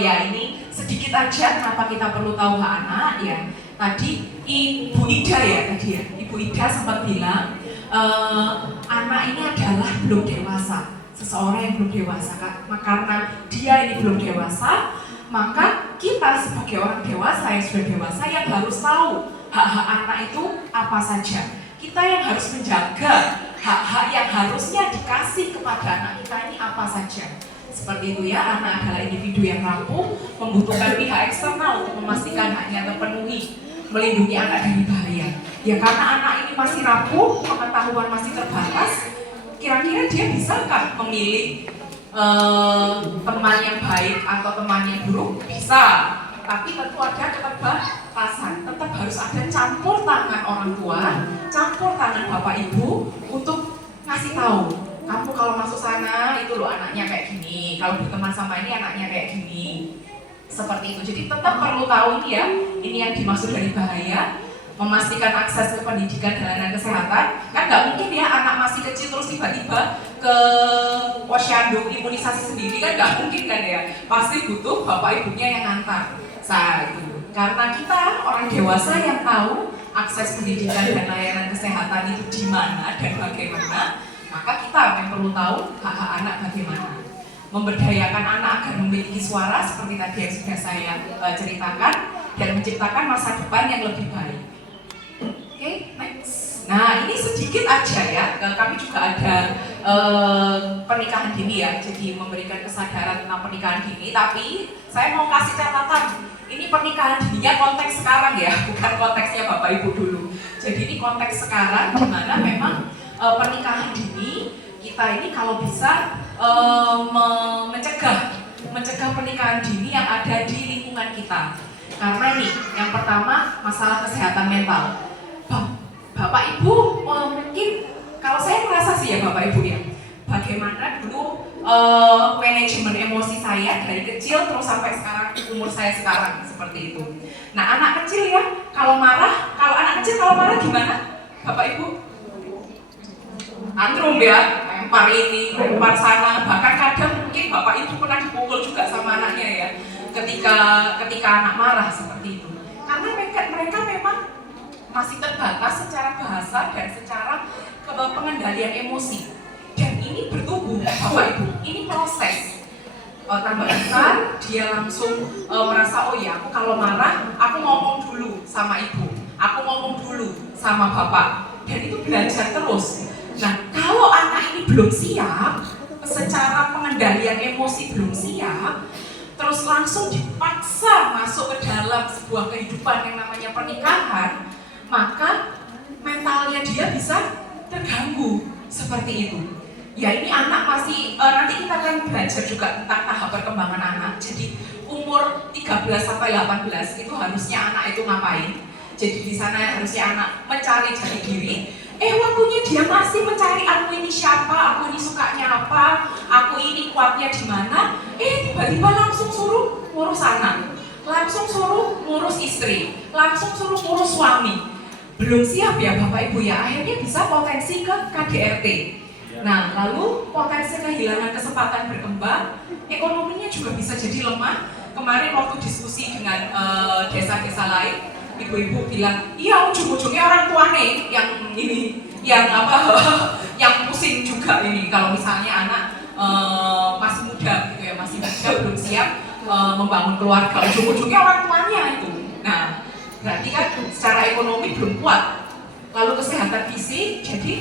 Ya ini sedikit aja kenapa kita perlu tahu hak anak ya. Tadi Ibu Ida ya tadi ya. Ibu Ida sempat bilang anak ini adalah belum dewasa. Seseorang yang belum dewasa karena dia ini belum dewasa, maka kita sebagai orang dewasa yang sudah dewasa yang harus tahu hak-hak anak itu apa saja. Kita yang harus menjaga hak-hak yang harusnya dikasih kepada anak kita ini apa saja. Seperti itu ya, anak adalah individu yang rapuh, membutuhkan pihak eksternal untuk memastikan haknya terpenuhi, melindungi anak dari bahaya. Ya karena anak ini masih rapuh, pengetahuan masih terbatas, kira-kira dia bisakah memilih teman yang baik atau teman yang buruk? Bisa. Tapi tentu ada keterbatasan, tetap harus ada campur tangan orang tua, campur tangan Bapak Ibu untuk ngasih tahu, kamu kalau masuk sana itu loh anaknya kayak gini, kalau berteman sama ini anaknya kayak gini, seperti itu. Jadi tetap perlu tahu ini ya, ini yang dimaksud dari bahaya, memastikan akses ke pendidikan dan layanan kesehatan. Kan nggak mungkin ya anak masih kecil terus tiba-tiba ke posyandu imunisasi sendiri, kan nggak mungkin kan ya, pasti butuh Bapak Ibunya yang ngantar. Itu karena kita orang dewasa yang tahu akses pendidikan dan layanan kesehatan itu di mana dan bagaimana, maka kita yang perlu tahu hak-hak anak bagaimana. Memberdayakan anak agar memiliki suara seperti tadi yang sudah saya ceritakan dan menciptakan masa depan yang lebih baik. Oke, next. Nah ini sedikit aja ya, kami juga ada pernikahan dini ya, jadi memberikan kesadaran tentang pernikahan dini. Tapi saya mau kasih catatan, ini pernikahan dininya konteks sekarang ya, bukan konteksnya Bapak Ibu dulu. Jadi ini konteks sekarang di mana memang pernikahan dini kita ini kalau bisa mencegah pernikahan dini yang ada di lingkungan kita. Karena nih, yang pertama masalah kesehatan mental. Bapak Ibu mungkin kalau saya merasa sih ya Bapak Ibu ya, bagaimana dulu manajemen emosi saya dari kecil terus sampai sekarang, umur saya sekarang seperti itu. Nah anak kecil ya, kalau anak kecil kalau marah gimana Bapak Ibu? Tantrum ya, lempar ini, lempar sana, bahkan kadang mungkin Bapak Ibu pernah dipukul juga sama anaknya ya, ketika anak marah seperti itu. Karena mereka memang masih terbatas secara bahasa dan secara pengendalian emosi. Dan ini bertumbuh Bapak Ibu, ini proses. Tambah besar, dia langsung merasa, oh ya aku kalau marah, aku ngomong dulu sama ibu, aku ngomong dulu sama bapak. Dan itu belajar terus. Nah kalau anak ini belum siap, secara pengendalian emosi belum siap, terus langsung dipaksa masuk ke dalam sebuah kehidupan yang namanya pernikahan, maka mentalnya dia bisa terganggu seperti itu. Ya ini anak masih, nanti kita akan belajar juga tentang tahap perkembangan anak. Jadi umur 13 sampai 18 itu harusnya anak itu ngapain. Jadi di sana harusnya anak mencari jati diri. Waktunya dia masih mencari aku ini siapa, aku ini sukanya apa, aku ini kuatnya di mana. Tiba-tiba langsung suruh ngurus anak, langsung suruh ngurus istri, langsung suruh ngurus suami. Belum siap ya Bapak Ibu ya, akhirnya bisa potensi ke KDRT. Nah, lalu potensi kehilangan kesempatan berkembang, ekonominya juga bisa jadi lemah. Kemarin waktu diskusi dengan desa-desa lain, ibu-ibu bilang, iya ujung-ujungnya orang tua nih yang yang pusing juga ini kalau misalnya anak masih muda gitu ya, masih muda belum siap membangun keluarga, ujung-ujungnya orang tuanya itu. Nah, berarti kan secara ekonomi belum kuat. Lalu kesehatan fisik, jadi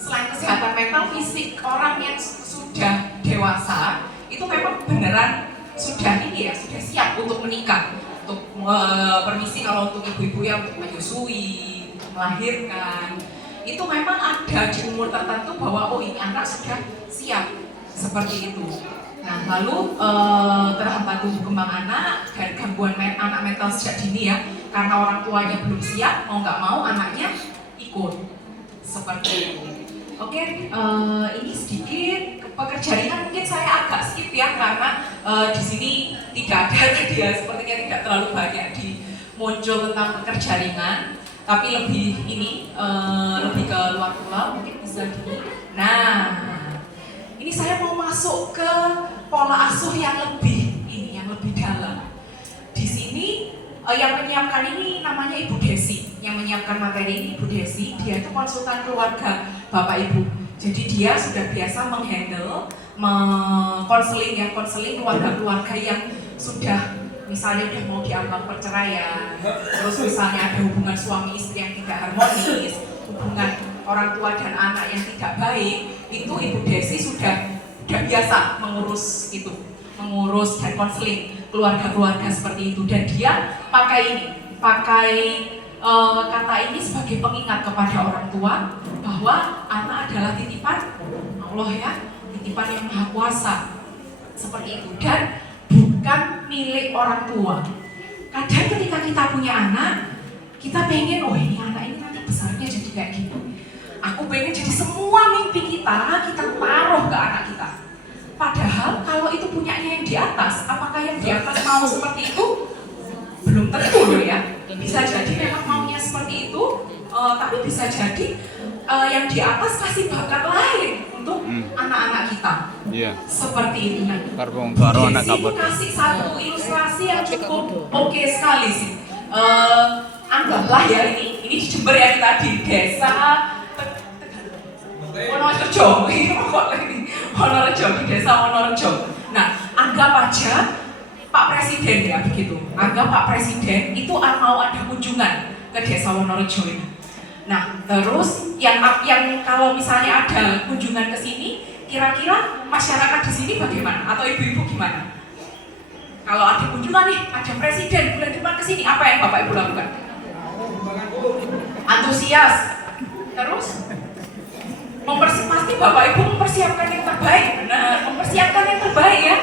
selain kesehatan mental, fisik orang yang sudah dewasa itu memang beneran sudah sudah siap untuk menikah. Untuk permisi kalau untuk ibu-ibu yang untuk menyusui, melahirkan, itu memang ada di umur tertentu bahwa ini anak sudah siap seperti itu. Nah, lalu terhambat tumbuh kembang anak dan gangguan anak mental sejak dini ya, karena orang tuanya belum siap, mau nggak mau anaknya ikut seperti itu. Oke, ini sedikit pekerja ringan mungkin saya agak skip ya karena di sini tidak ada dia sepertinya tidak terlalu banyak muncul tentang pekerja ringan, tapi lebih lebih ke luar pulau mungkin bisa di. Nah, ini saya mau masuk ke pola asuh yang lebih dalam. Di sini yang menyiapkan ini namanya Ibu Desi, yang menyiapkan materi ini Ibu Desi, dia itu konsultan keluarga Bapak Ibu. Jadi dia sudah biasa menghandle, konseling keluarga-keluarga yang sudah misalnya udah mau diambang perceraian, terus misalnya ada hubungan suami istri yang tidak harmonis, hubungan orang tua dan anak yang tidak baik, itu Ibu Desi sudah biasa mengurus itu, mengurus dan konseling keluarga-keluarga seperti itu. Dan dia pakai kata ini sebagai pengingat kepada orang tua bahwa anak adalah titipan Allah ya, titipan yang maha kuasa seperti itu, dan bukan milik orang tua. Kadang ketika kita punya anak, kita pengen, ini anak ini nanti besarnya jadi kayak gini. Aku pengen jadi semua mimpi kita taruh ke anak kita. Padahal kalau itu punyanya yang di atas, apakah yang di atas mau seperti itu? Belum tentu loh ya. Bisa jadi memang maunya seperti itu, tapi bisa jadi yang di atas kasih bakat lain untuk anak-anak kita. Seperti itu. Desi itu kasih satu ilustrasi yang cukup oke sekali sih. Anggaplah ya ini di Jember ya kita di desa Wonorejo, Wonorejo, di desa Wonorejo. Nah, anggap aja Pak Presiden ya begitu. Anggap Pak Presiden itu mau ada kunjungan ke desa Wonorejo ini. Nah, terus yang kalau misalnya ada kunjungan ke sini, kira-kira masyarakat di sini bagaimana? Atau ibu-ibu gimana? Kalau ada kunjungan nih, ada Presiden bulan depan ke sini, apa yang Bapak Ibu lakukan? Antusias. Terus pasti Bapak Ibu mempersiapkan yang terbaik. Benar, mempersiapkan yang terbaik ya.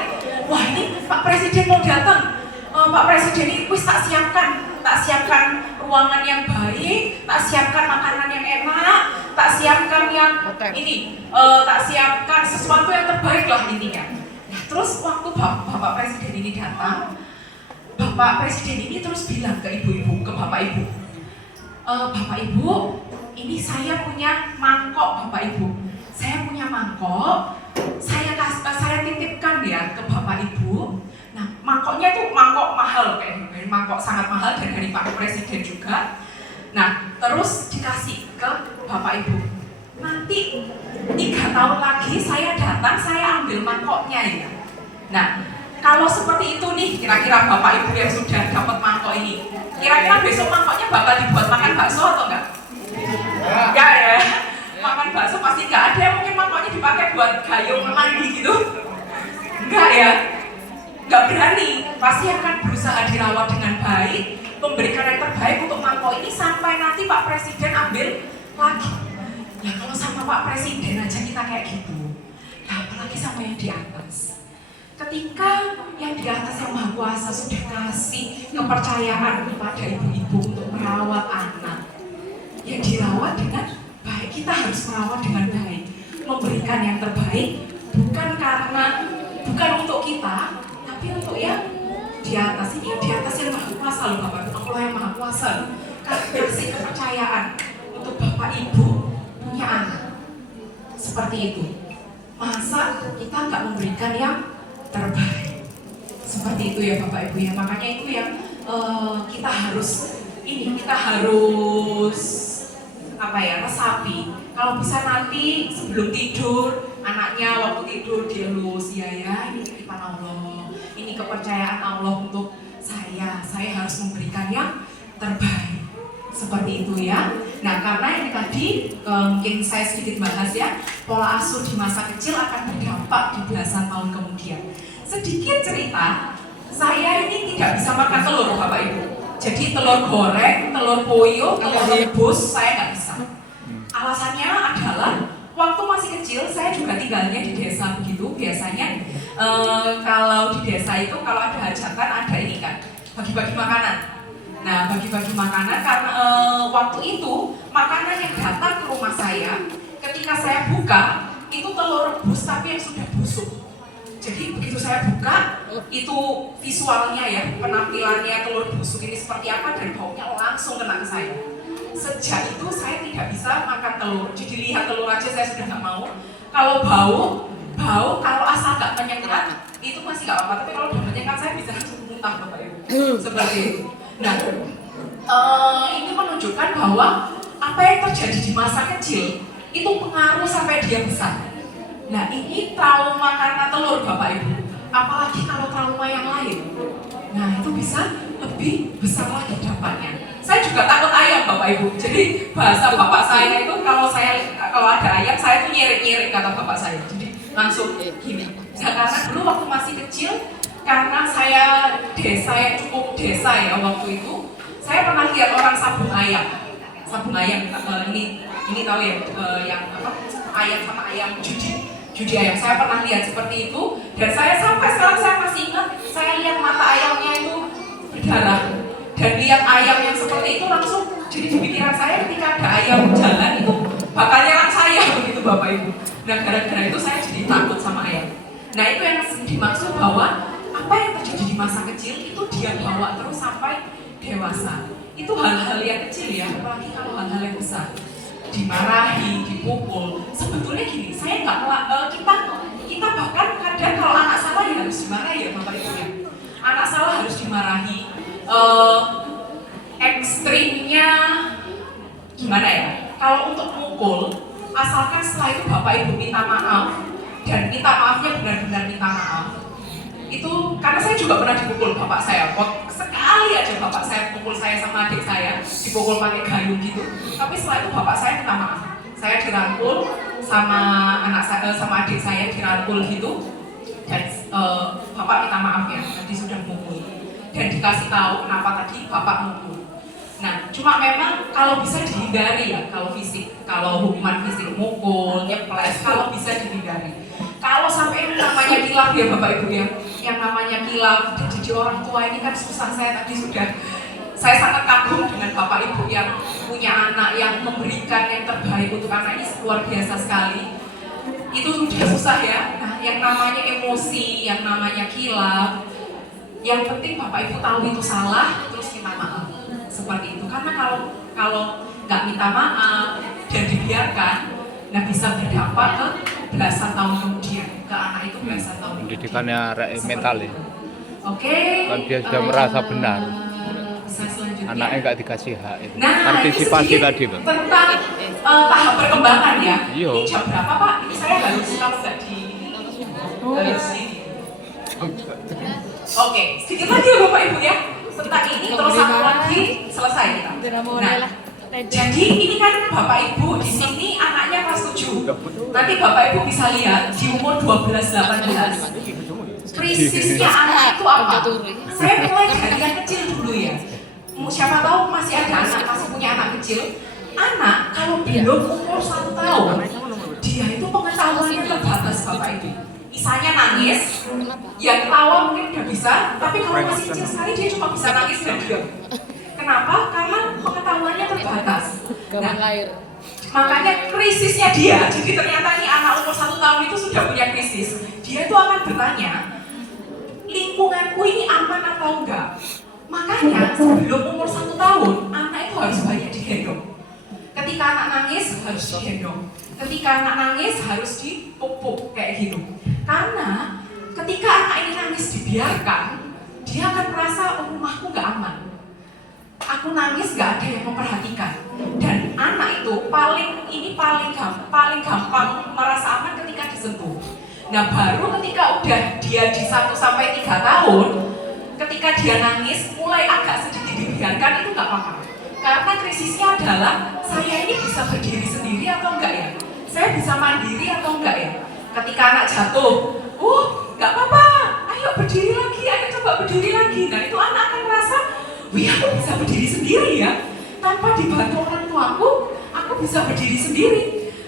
Wah, ini Pak Presiden mau datang. Pak Presiden ini tak siapkan ruangan yang baik, tak siapkan makanan yang enak, tak siapkan yang tak siapkan sesuatu yang terbaik lah intinya. Nah, terus waktu Bapak Presiden ini datang, Bapak Presiden ini terus bilang ke ibu-ibu, ke Bapak Ibu, Bapak Ibu, ini saya punya mangkok Bapak Ibu, saya punya mangkok, saya titipkan ya ke Bapak Ibu. Nah, mangkoknya itu mangkok mahal kayak mangkok sangat mahal dan dari Pak Presiden juga. Nah, terus dikasih ke Bapak Ibu. Nanti 3 tahun lagi saya datang, saya ambil mangkoknya ya. Nah, kalau seperti itu nih, kira-kira Bapak Ibu yang sudah dapat mangkok ini, kira-kira besok mangkoknya bakal dibuat makan bakso atau enggak? Enggak ya. Makan bakso pasti enggak ada, mungkin mangkoknya dipakai buat gayung mandi gitu. Enggak ya. Nggak berani, pasti akan berusaha dirawat dengan baik, memberikan yang terbaik untuk mangkok ini sampai nanti Pak Presiden ambil lagi. Ya kalau sama Pak Presiden aja kita kayak gitu, nah apalagi sama yang di atas. Ketika yang di atas yang Maha Kuasa sudah kasih kepercayaan kepada ibu-ibu untuk merawat anak, ya dirawat dengan baik. Kita harus merawat dengan baik, memberikan yang terbaik, bukan untuk kita, tapi untuk yang di atas. Ini yang di atas yang maha kuasa loh Bapak Ibu, Allah yang maha kuasa. Kasih kepercayaan untuk Bapak Ibu punya anak seperti itu. Masa kita nggak memberikan yang terbaik? Seperti itu ya Bapak Ibu ya. Makanya itu yang kita harus resapi. Kalau bisa nanti sebelum tidur, anaknya waktu tidur dielus, ya ini titipan Allah, ini kepercayaan Allah untuk saya harus memberikan yang terbaik. Seperti itu ya. Nah, karena ini tadi mungkin saya sedikit bahas ya, pola asuh di masa kecil akan berdampak di belasan tahun kemudian. Sedikit cerita, saya ini tidak bisa makan telur Bapak Ibu. Jadi telur goreng, telur puyuh, telur rebus saya nggak bisa. Alasannya adalah waktu masih kecil saya juga tinggalnya di desa begitu. Biasanya kalau di desa itu kalau ada hajatan ada ini kan, bagi-bagi makanan. Nah, bagi-bagi makanan karena waktu itu makanan yang datang ke rumah saya ketika saya buka itu telur rebus tapi yang sudah busuk. Jadi begitu saya buka itu visualnya ya, penampilannya telur busuk ini seperti apa dan baunya langsung kena ke saya. Sejak itu saya tidak bisa makan telur. Jadi lihat telur aja saya sudah nggak mau. Kalau bau kalau asal nggak menyengat itu masih nggak apa-apa. Tapi kalau udah menyengat saya bisa langsung muntah Bapak Ibu. Seperti itu. Nah, ini menunjukkan bahwa apa yang terjadi di masa kecil itu pengaruh sampai dia besar. Nah, ini trauma karena telur Bapak Ibu. Apalagi kalau trauma yang lain. Nah, itu bisa lebih besar lagi dampaknya. Saya juga takut ayam Bapak Ibu. Jadi bahasa bapak saya itu kalau ada ayam saya tuh nyirik-nyirik kata bapak saya. Jadi langsung gini. Nah, karena dulu waktu masih kecil, karena saya desa yang cukup desa ya waktu itu, saya pernah lihat orang sabung ayam ini tahu ya yang apa, ayam sama ayam judi ayam. Saya pernah lihat seperti itu dan saya sampai sekarang saya masih ingat, saya lihat mata ayamnya itu berdarah dan lihat ayam yang seperti itu langsung jadi di pikiran saya ketika ada ayam jalan itu bakal nyerang saya begitu Bapak Ibu. Nah, gara-gara itu saya jadi takut sama ayam. Nah, itu yang dimaksud bahwa apa yang terjadi di masa kecil itu dia bawa terus sampai dewasa. Itu hal-hal yang kecil ya, apalagi kalau hal-hal yang besar. Dimarahi, dipukul. Sebetulnya gini, saya nggak kita bahkan kadang kalau anak salah ya harus dimarahi ya Bapak Ibu ya. Anak salah harus dimarahi. Ekstrimnya gimana ya? Kalau untuk mukul, asalkan setelah itu Bapak Ibu minta maaf dan minta maafnya benar-benar minta maaf. Itu karena saya juga pernah dipukul bapak saya, sekali aja bapak saya pukul saya sama adik saya, dipukul pakai gayung gitu. Tapi setelah itu bapak saya minta maaf. Saya dirangkul sama anak saya, sama adik saya dirangkul gitu. Dan bapak minta maaf ya, tadi sudah mukul. Dan dikasih tahu kenapa tadi bapak mukul. Nah, cuma memang kalau bisa dihindari ya, kalau hukuman fisik mukul, nyeples, kalau bisa dihindari. Kalau sampai yang namanya kilaf ya Bapak Ibu ya, yang namanya kilaf dan jadi orang tua ini kan susah. Saya sangat kagum dengan Bapak Ibu yang punya anak yang memberikan yang terbaik untuk anak ini, luar biasa sekali. Itu sudah susah ya. Nah, yang namanya emosi, yang namanya kilaf, yang penting Bapak Ibu tahu itu salah, terus minta maaf. Seperti itu. Karena kalau nggak minta maaf dan dibiarkan, nah bisa berdampak ke belasan tahun kemudian, ke anak itu belasan tahun kemudian. Pendidikannya mental ya. Oke. Kan dia sudah merasa benar. Bisa selanjutnya. Anaknya nggak dikasih hak itu. Nah, partisipasi tadi Pak. Tentang tahap perkembangan ya. Iya. Ini jam berapa Pak? Ini saya harus kalau nggak di sini. Oke, sedikit lagi ya Bapak Ibu ya. Tentang ini terus satu lagi selesai kita. Nah, jadi ini kan Bapak Ibu di sini anaknya kelas 7. Nanti Bapak Ibu bisa lihat di umur 12-18. Krisisnya anak itu apa? Saya mulai dari yang kecil dulu ya. Siapa tahu masih ada anak, masih punya anak kecil. Anak kalau belum umur 1 tahun, dia itu pengetahuannya terbatas Bapak Ibu. Misalnya nangis, yang tawa mungkin udah bisa, tapi kalau masih kecil sekali dia cuma bisa nangis dan diam. Kenapa? Karena pengetahuannya terbatas. Nah, makanya krisisnya dia, jadi ternyata ini anak umur 1 tahun itu sudah punya krisis. Dia itu akan bertanya, lingkunganku ini aman atau enggak? Makanya sebelum umur 1 tahun, anak itu harus banyak digendong. Ketika anak nangis harus digendong. Ketika anak nangis harus dipupuk kayak gitu. Karena ketika anak ini nangis dibiarkan, dia akan merasa rumahku nggak aman. Aku nangis nggak ada yang memperhatikan. Dan anak itu paling gampang merasa aman ketika disentuh. Nah baru ketika udah dia di 1 sampai 3 tahun, ketika dia nangis mulai agak sedikit dibiarkan itu nggak apa-apa. Karena krisisnya adalah saya ini bisa berdiri sendiri atau enggak ya? Saya bisa mandiri atau enggak ya? Ketika anak jatuh, nggak apa-apa, ayo berdiri lagi, ayo coba berdiri lagi. Nah itu anak akan merasa, wih aku bisa berdiri sendiri ya. Tanpa dibantu orang tuaku, aku bisa berdiri sendiri.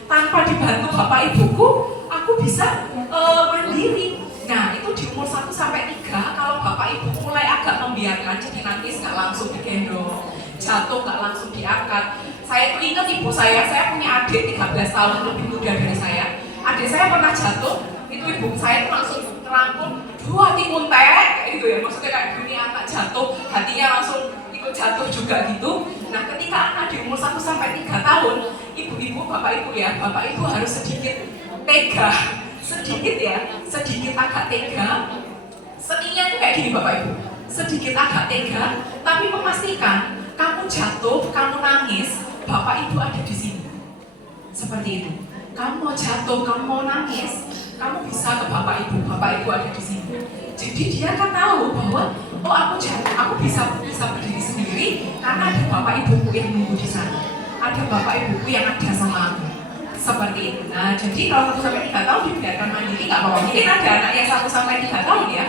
Tanpa dibantu bapak ibuku, aku bisa mandiri. Nah itu di umur 1 sampai 3, kalau bapak ibu mulai agak membiarkan, jadi nangis nggak langsung digendong, jatuh nggak langsung diangkat. Saya tuh ingat ibu saya punya adik 13 tahun lebih muda dari saya. Adik saya pernah jatuh, itu ibu saya tuh langsung merangkul, hati muntek, gitu ya. Maksudnya kayak gini anak jatuh, hatinya langsung ikut jatuh juga gitu. Nah ketika anak di umur 1 sampai 3 tahun, ibu-ibu, bapak ibu harus sedikit tega, sedikit agak tega. Seninya tuh kayak gini bapak ibu, sedikit agak tega, tapi memastikan kamu jatuh, kamu nangis, bapak ibu ada di sini. Seperti itu. Kamu mau jatuh, kamu mau nangis, kamu bisa ke bapak ibu ada di sini. Jadi dia kan tahu bahwa aku bisa berdiri sendiri karena ada bapak ibuku yang nunggu di sana. Ada bapak ibuku yang ada sama aku. Seperti itu. Nah, jadi kalau 1 sampai 3 tahun dibiarkan mandiri nggak apa-apa. Mungkin ada anak yang 1 sampai 3 tahun ya.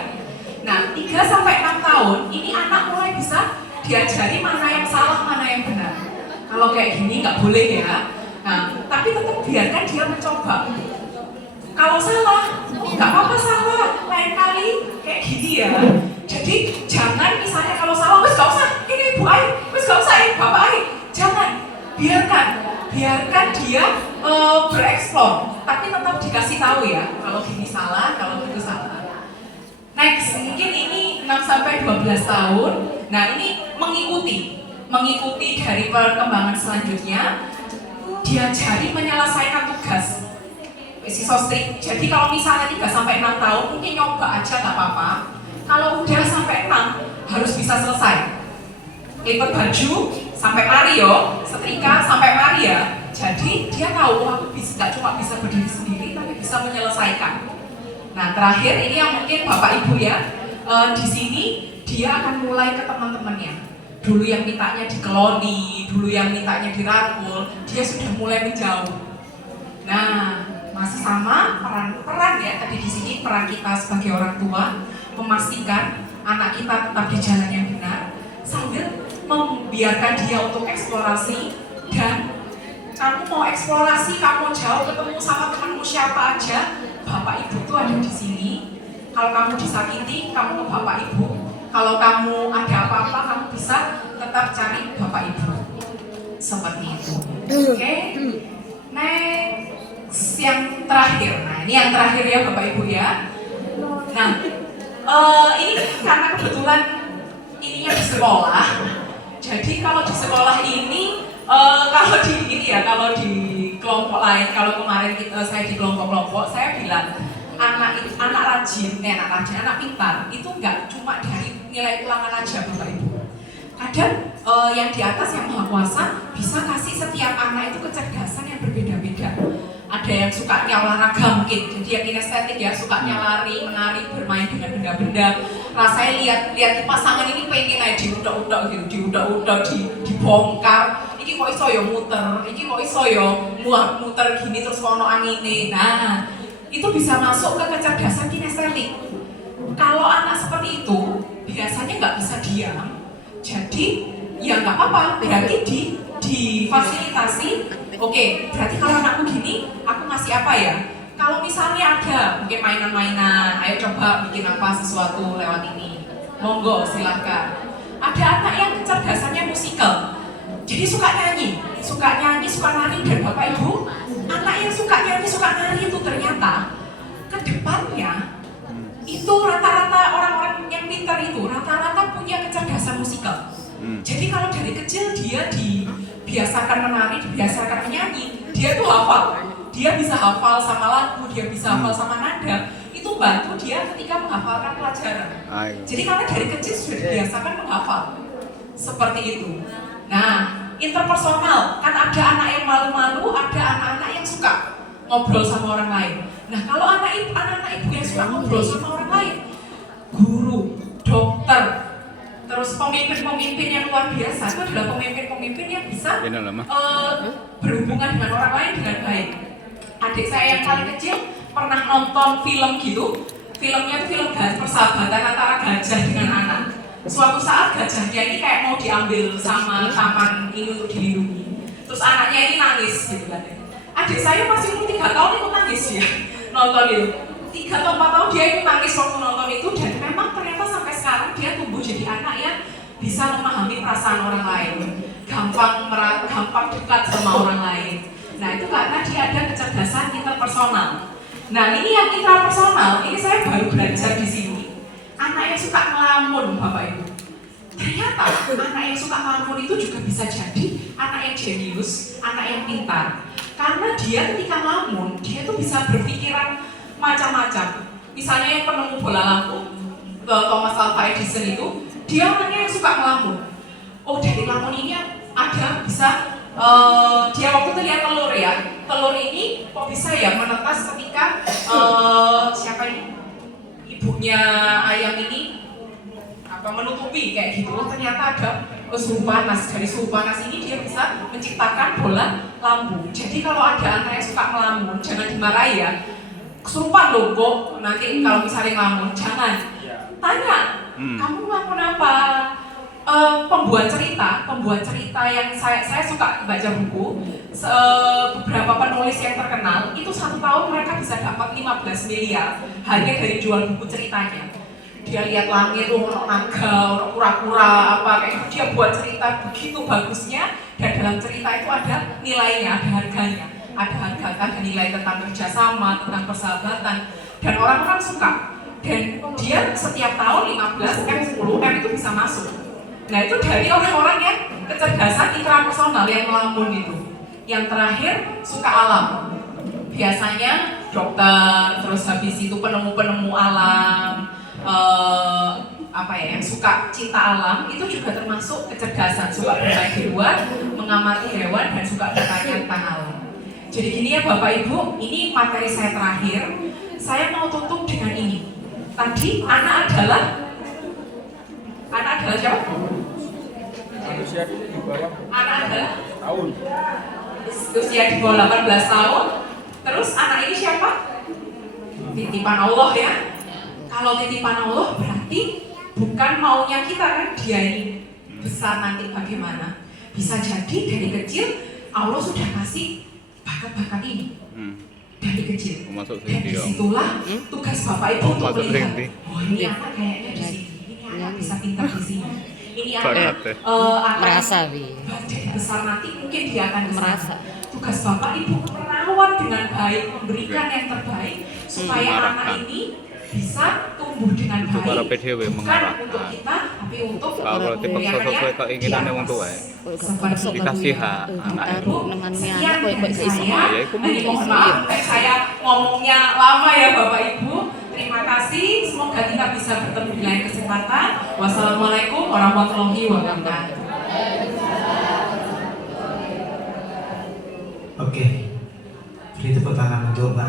Nah, 3 sampai 6 tahun ini anak mulai bisa diajari mana yang salah, mana yang benar. Kalau kayak gini nggak boleh ya. Nah, tapi tetap biarkan dia mencoba. Kalau salah, nggak apa-apa salah. Lain kali kayak gini ya. Jadi jangan misalnya kalau salah, wes nggak usah. Ini ibu air, wes nggak usah bapak air. Jangan, biarkan dia bereksplor. Tapi tetap dikasih tahu ya. Kalau gini salah, kalau gitu salah. Next, mungkin ini 6 sampai 12 tahun. Nah, ini mengikuti dari perkembangan selanjutnya, diajari menyelesaikan tugas. Sisostrik. Jadi kalau misalnya 3 sampai 6 tahun mungkin nyoba aja nggak apa-apa. Kalau udah sampai 6 harus bisa selesai. Lipat baju sampai Mario, setrika sampai Maria. Jadi dia tahu aku nggak cuma bisa berdiri sendiri tapi bisa menyelesaikan. Nah terakhir ini yang mungkin bapak ibu ya, di sini dia akan mulai ke teman-temannya. Dulu yang mintanya dikeloni, dulu yang mintanya dirangkul, dia sudah mulai menjauh. Nah masih sama peran ya tadi di sini, peran kita sebagai orang tua memastikan anak kita tetap di jalan yang benar sambil membiarkan dia untuk eksplorasi. Dan kamu mau eksplorasi, kamu jauh ketemu sama temanmu siapa aja, bapak ibu tuh ada di sini. Kalau kamu disakiti, kamu ke bapak ibu. Kalau kamu ada apa-apa, kamu bisa tetap cari bapak ibu. Seperti itu. Oke. Next, yang terakhir. Nah ini yang terakhir ya bapak ibu ya. Nah ini karena kebetulan ininya di sekolah. Jadi kalau di sekolah ini, kalau di kelompok lain, kalau kemarin saya di kelompok-kelompok, saya bilang anak rajin, anak pintar itu nggak cuma dari nilai ulangan aja bapak ibu. Kadang yang di atas yang maha kuasa bisa kasih setiap anak itu kecerdasan yang berbeda-beda. Ada yang sukanya olahraga mungkin, jadi yang kinestetik ya, sukanya lari, menari, bermain dengan benda-benda. Rasanya lihat di pasangan ini pengen aja diudak-udak gitu, dibongkar. Ini kok iso ya muter, ini kok iso ya muter gini terus kono angine. Nah, itu bisa masuk ke kecerdasan kinestetik. Kalau anak seperti itu biasanya nggak bisa diam, jadi ya nggak apa-apa, berarti difasilitasi. Oke, berarti kalau anakku gini, aku ngasih apa ya? Kalau misalnya ada mungkin mainan-mainan, ayo coba bikin apa sesuatu lewat ini. Monggo, silakan. Ada anak yang kecerdasannya musikal. Jadi suka nyanyi, suka nari. Dan Bapak Ibu, anak yang suka nyanyi, suka nari itu ternyata ke depannya itu rata-rata orang-orang yang pintar itu rata-rata punya kecerdasan musikal. Jadi kalau dari kecil dia dibiasakan menari, dibiasakan menyanyi, dia tuh hafal. Dia bisa hafal sama lagu, dia bisa hafal sama nada. Itu bantu dia ketika menghafalkan pelajaran. Jadi karena dari kecil sudah dibiasakan menghafal. Seperti itu. Nah, interpersonal, kan ada anak yang malu-malu, ada anak-anak yang suka ngobrol sama orang lain. Nah, kalau anak-anak ibu yang suka ngobrol sama orang lain, guru, dokter, terus pemimpin-pemimpin yang luar biasa, itu adalah pemimpin-pemimpin yang bisa berhubungan dengan orang lain dengan baik. Adik saya yang paling kecil pernah nonton film gitu, filmnya itu film persahabatan antara gajah dengan anak. Suatu saat gajahnya ini kayak mau diambil sama taman ini untuk dilindungi, terus anaknya ini nangis gitu kan. Adik saya masih umur 3 tahun itu nangis ya, nonton itu 3 atau 4 tahun dia itu nangis waktu nonton itu. Dan memang ternyata sampai sekarang dia tumbuh jadi anak yang bisa memahami perasaan orang lain, gampang dekat sama orang lain. Nah itu karena dia ada kecerdasan interpersonal. Nah ini yang intrapersonal, ini saya baru belajar di sini. Anak yang suka ngelamun, Bapak Ibu. Ternyata anak yang suka ngelamun itu juga bisa jadi anak yang jenius, anak yang pintar. Karena dia ketika ngelamun, dia itu bisa berpikiran macam-macam. Misalnya yang penemu bola lampu, Thomas Alva Edison itu, dia orangnya yang suka ngelamun. Oh dari ngelamun ini ada bisa, dia waktu itu lihat telur ya. Telur ini kok bisa ya menetas ketika siapa ini? Ibunya ayam ini menutupi kayak gitu. Ternyata ada suhu panas. Dari suhu panas ini dia bisa menciptakan bola lampu. Jadi kalau ada anak yang suka ngelamun, jangan dimarahi ya. Kesurupan loh kok nanti kalau misalnya ngelamun, jangan tanya. Kamu ngelamun apa? Pembuat cerita yang saya suka baca buku. Beberapa penulis yang terkenal itu 1 tahun mereka bisa dapat 15 miliar hanya dari jual buku ceritanya. Dia lihat langit, orang naga, orang kura-kura, apa kayak gitu. Dia buat cerita begitu bagusnya, dan dalam cerita itu ada nilainya, ada harganya, ada nilai tentang kerjasama, tentang persahabatan, dan orang-orang suka. Dan dia setiap tahun 15M, 10M itu bisa masuk. Nah itu dari orang-orang yang kecerdasan intrapersonal yang melamun itu. Yang terakhir suka alam. Biasanya dokter, terus habis itu penemu-penemu alam. Yang suka cinta alam itu juga termasuk kecerdasan, suka bermain di luar, mengamati hewan, dan suka bertanya tentang alam. Jadi gini ya Bapak Ibu, ini materi saya terakhir. Saya mau tutup dengan ini. Tadi anak adalah siapa? Usia di bawah Anak adalah tahun. usia di bawah 18 tahun. Terus anak ini siapa? Titipan Allah ya. Kalau titipan Allah berarti bukan maunya kita kan, dia ini besar nanti bagaimana. Bisa jadi dari kecil Allah sudah kasih bakat-bakat ini dari kecil. Dan disitulah tugas Bapak Ibu untuk melihat, oh ini anak kayaknya di sini, ini anak bisa pintar di sini, ini anak merasa jadi besar nanti mungkin dia akan merasa. Tugas Bapak Ibu merawat dengan baik, memberikan yang terbaik supaya anak ini bisa tumbuh dengan baik, para PDW bukan mengarahkan. untuk kita, tapi untuk Kalau dipaksa sesuai keinginan yang tua ya, dikasih hak anak itu. Sekian dari saya. Mohon maaf saya ngomongnya lama ya Bapak Ibu. Terima kasih, semoga kita bisa bertemu di lain kesempatan. Wassalamualaikum warahmatullahi wabarakatuh. Oke, beri tepuk tangan untuk Mbak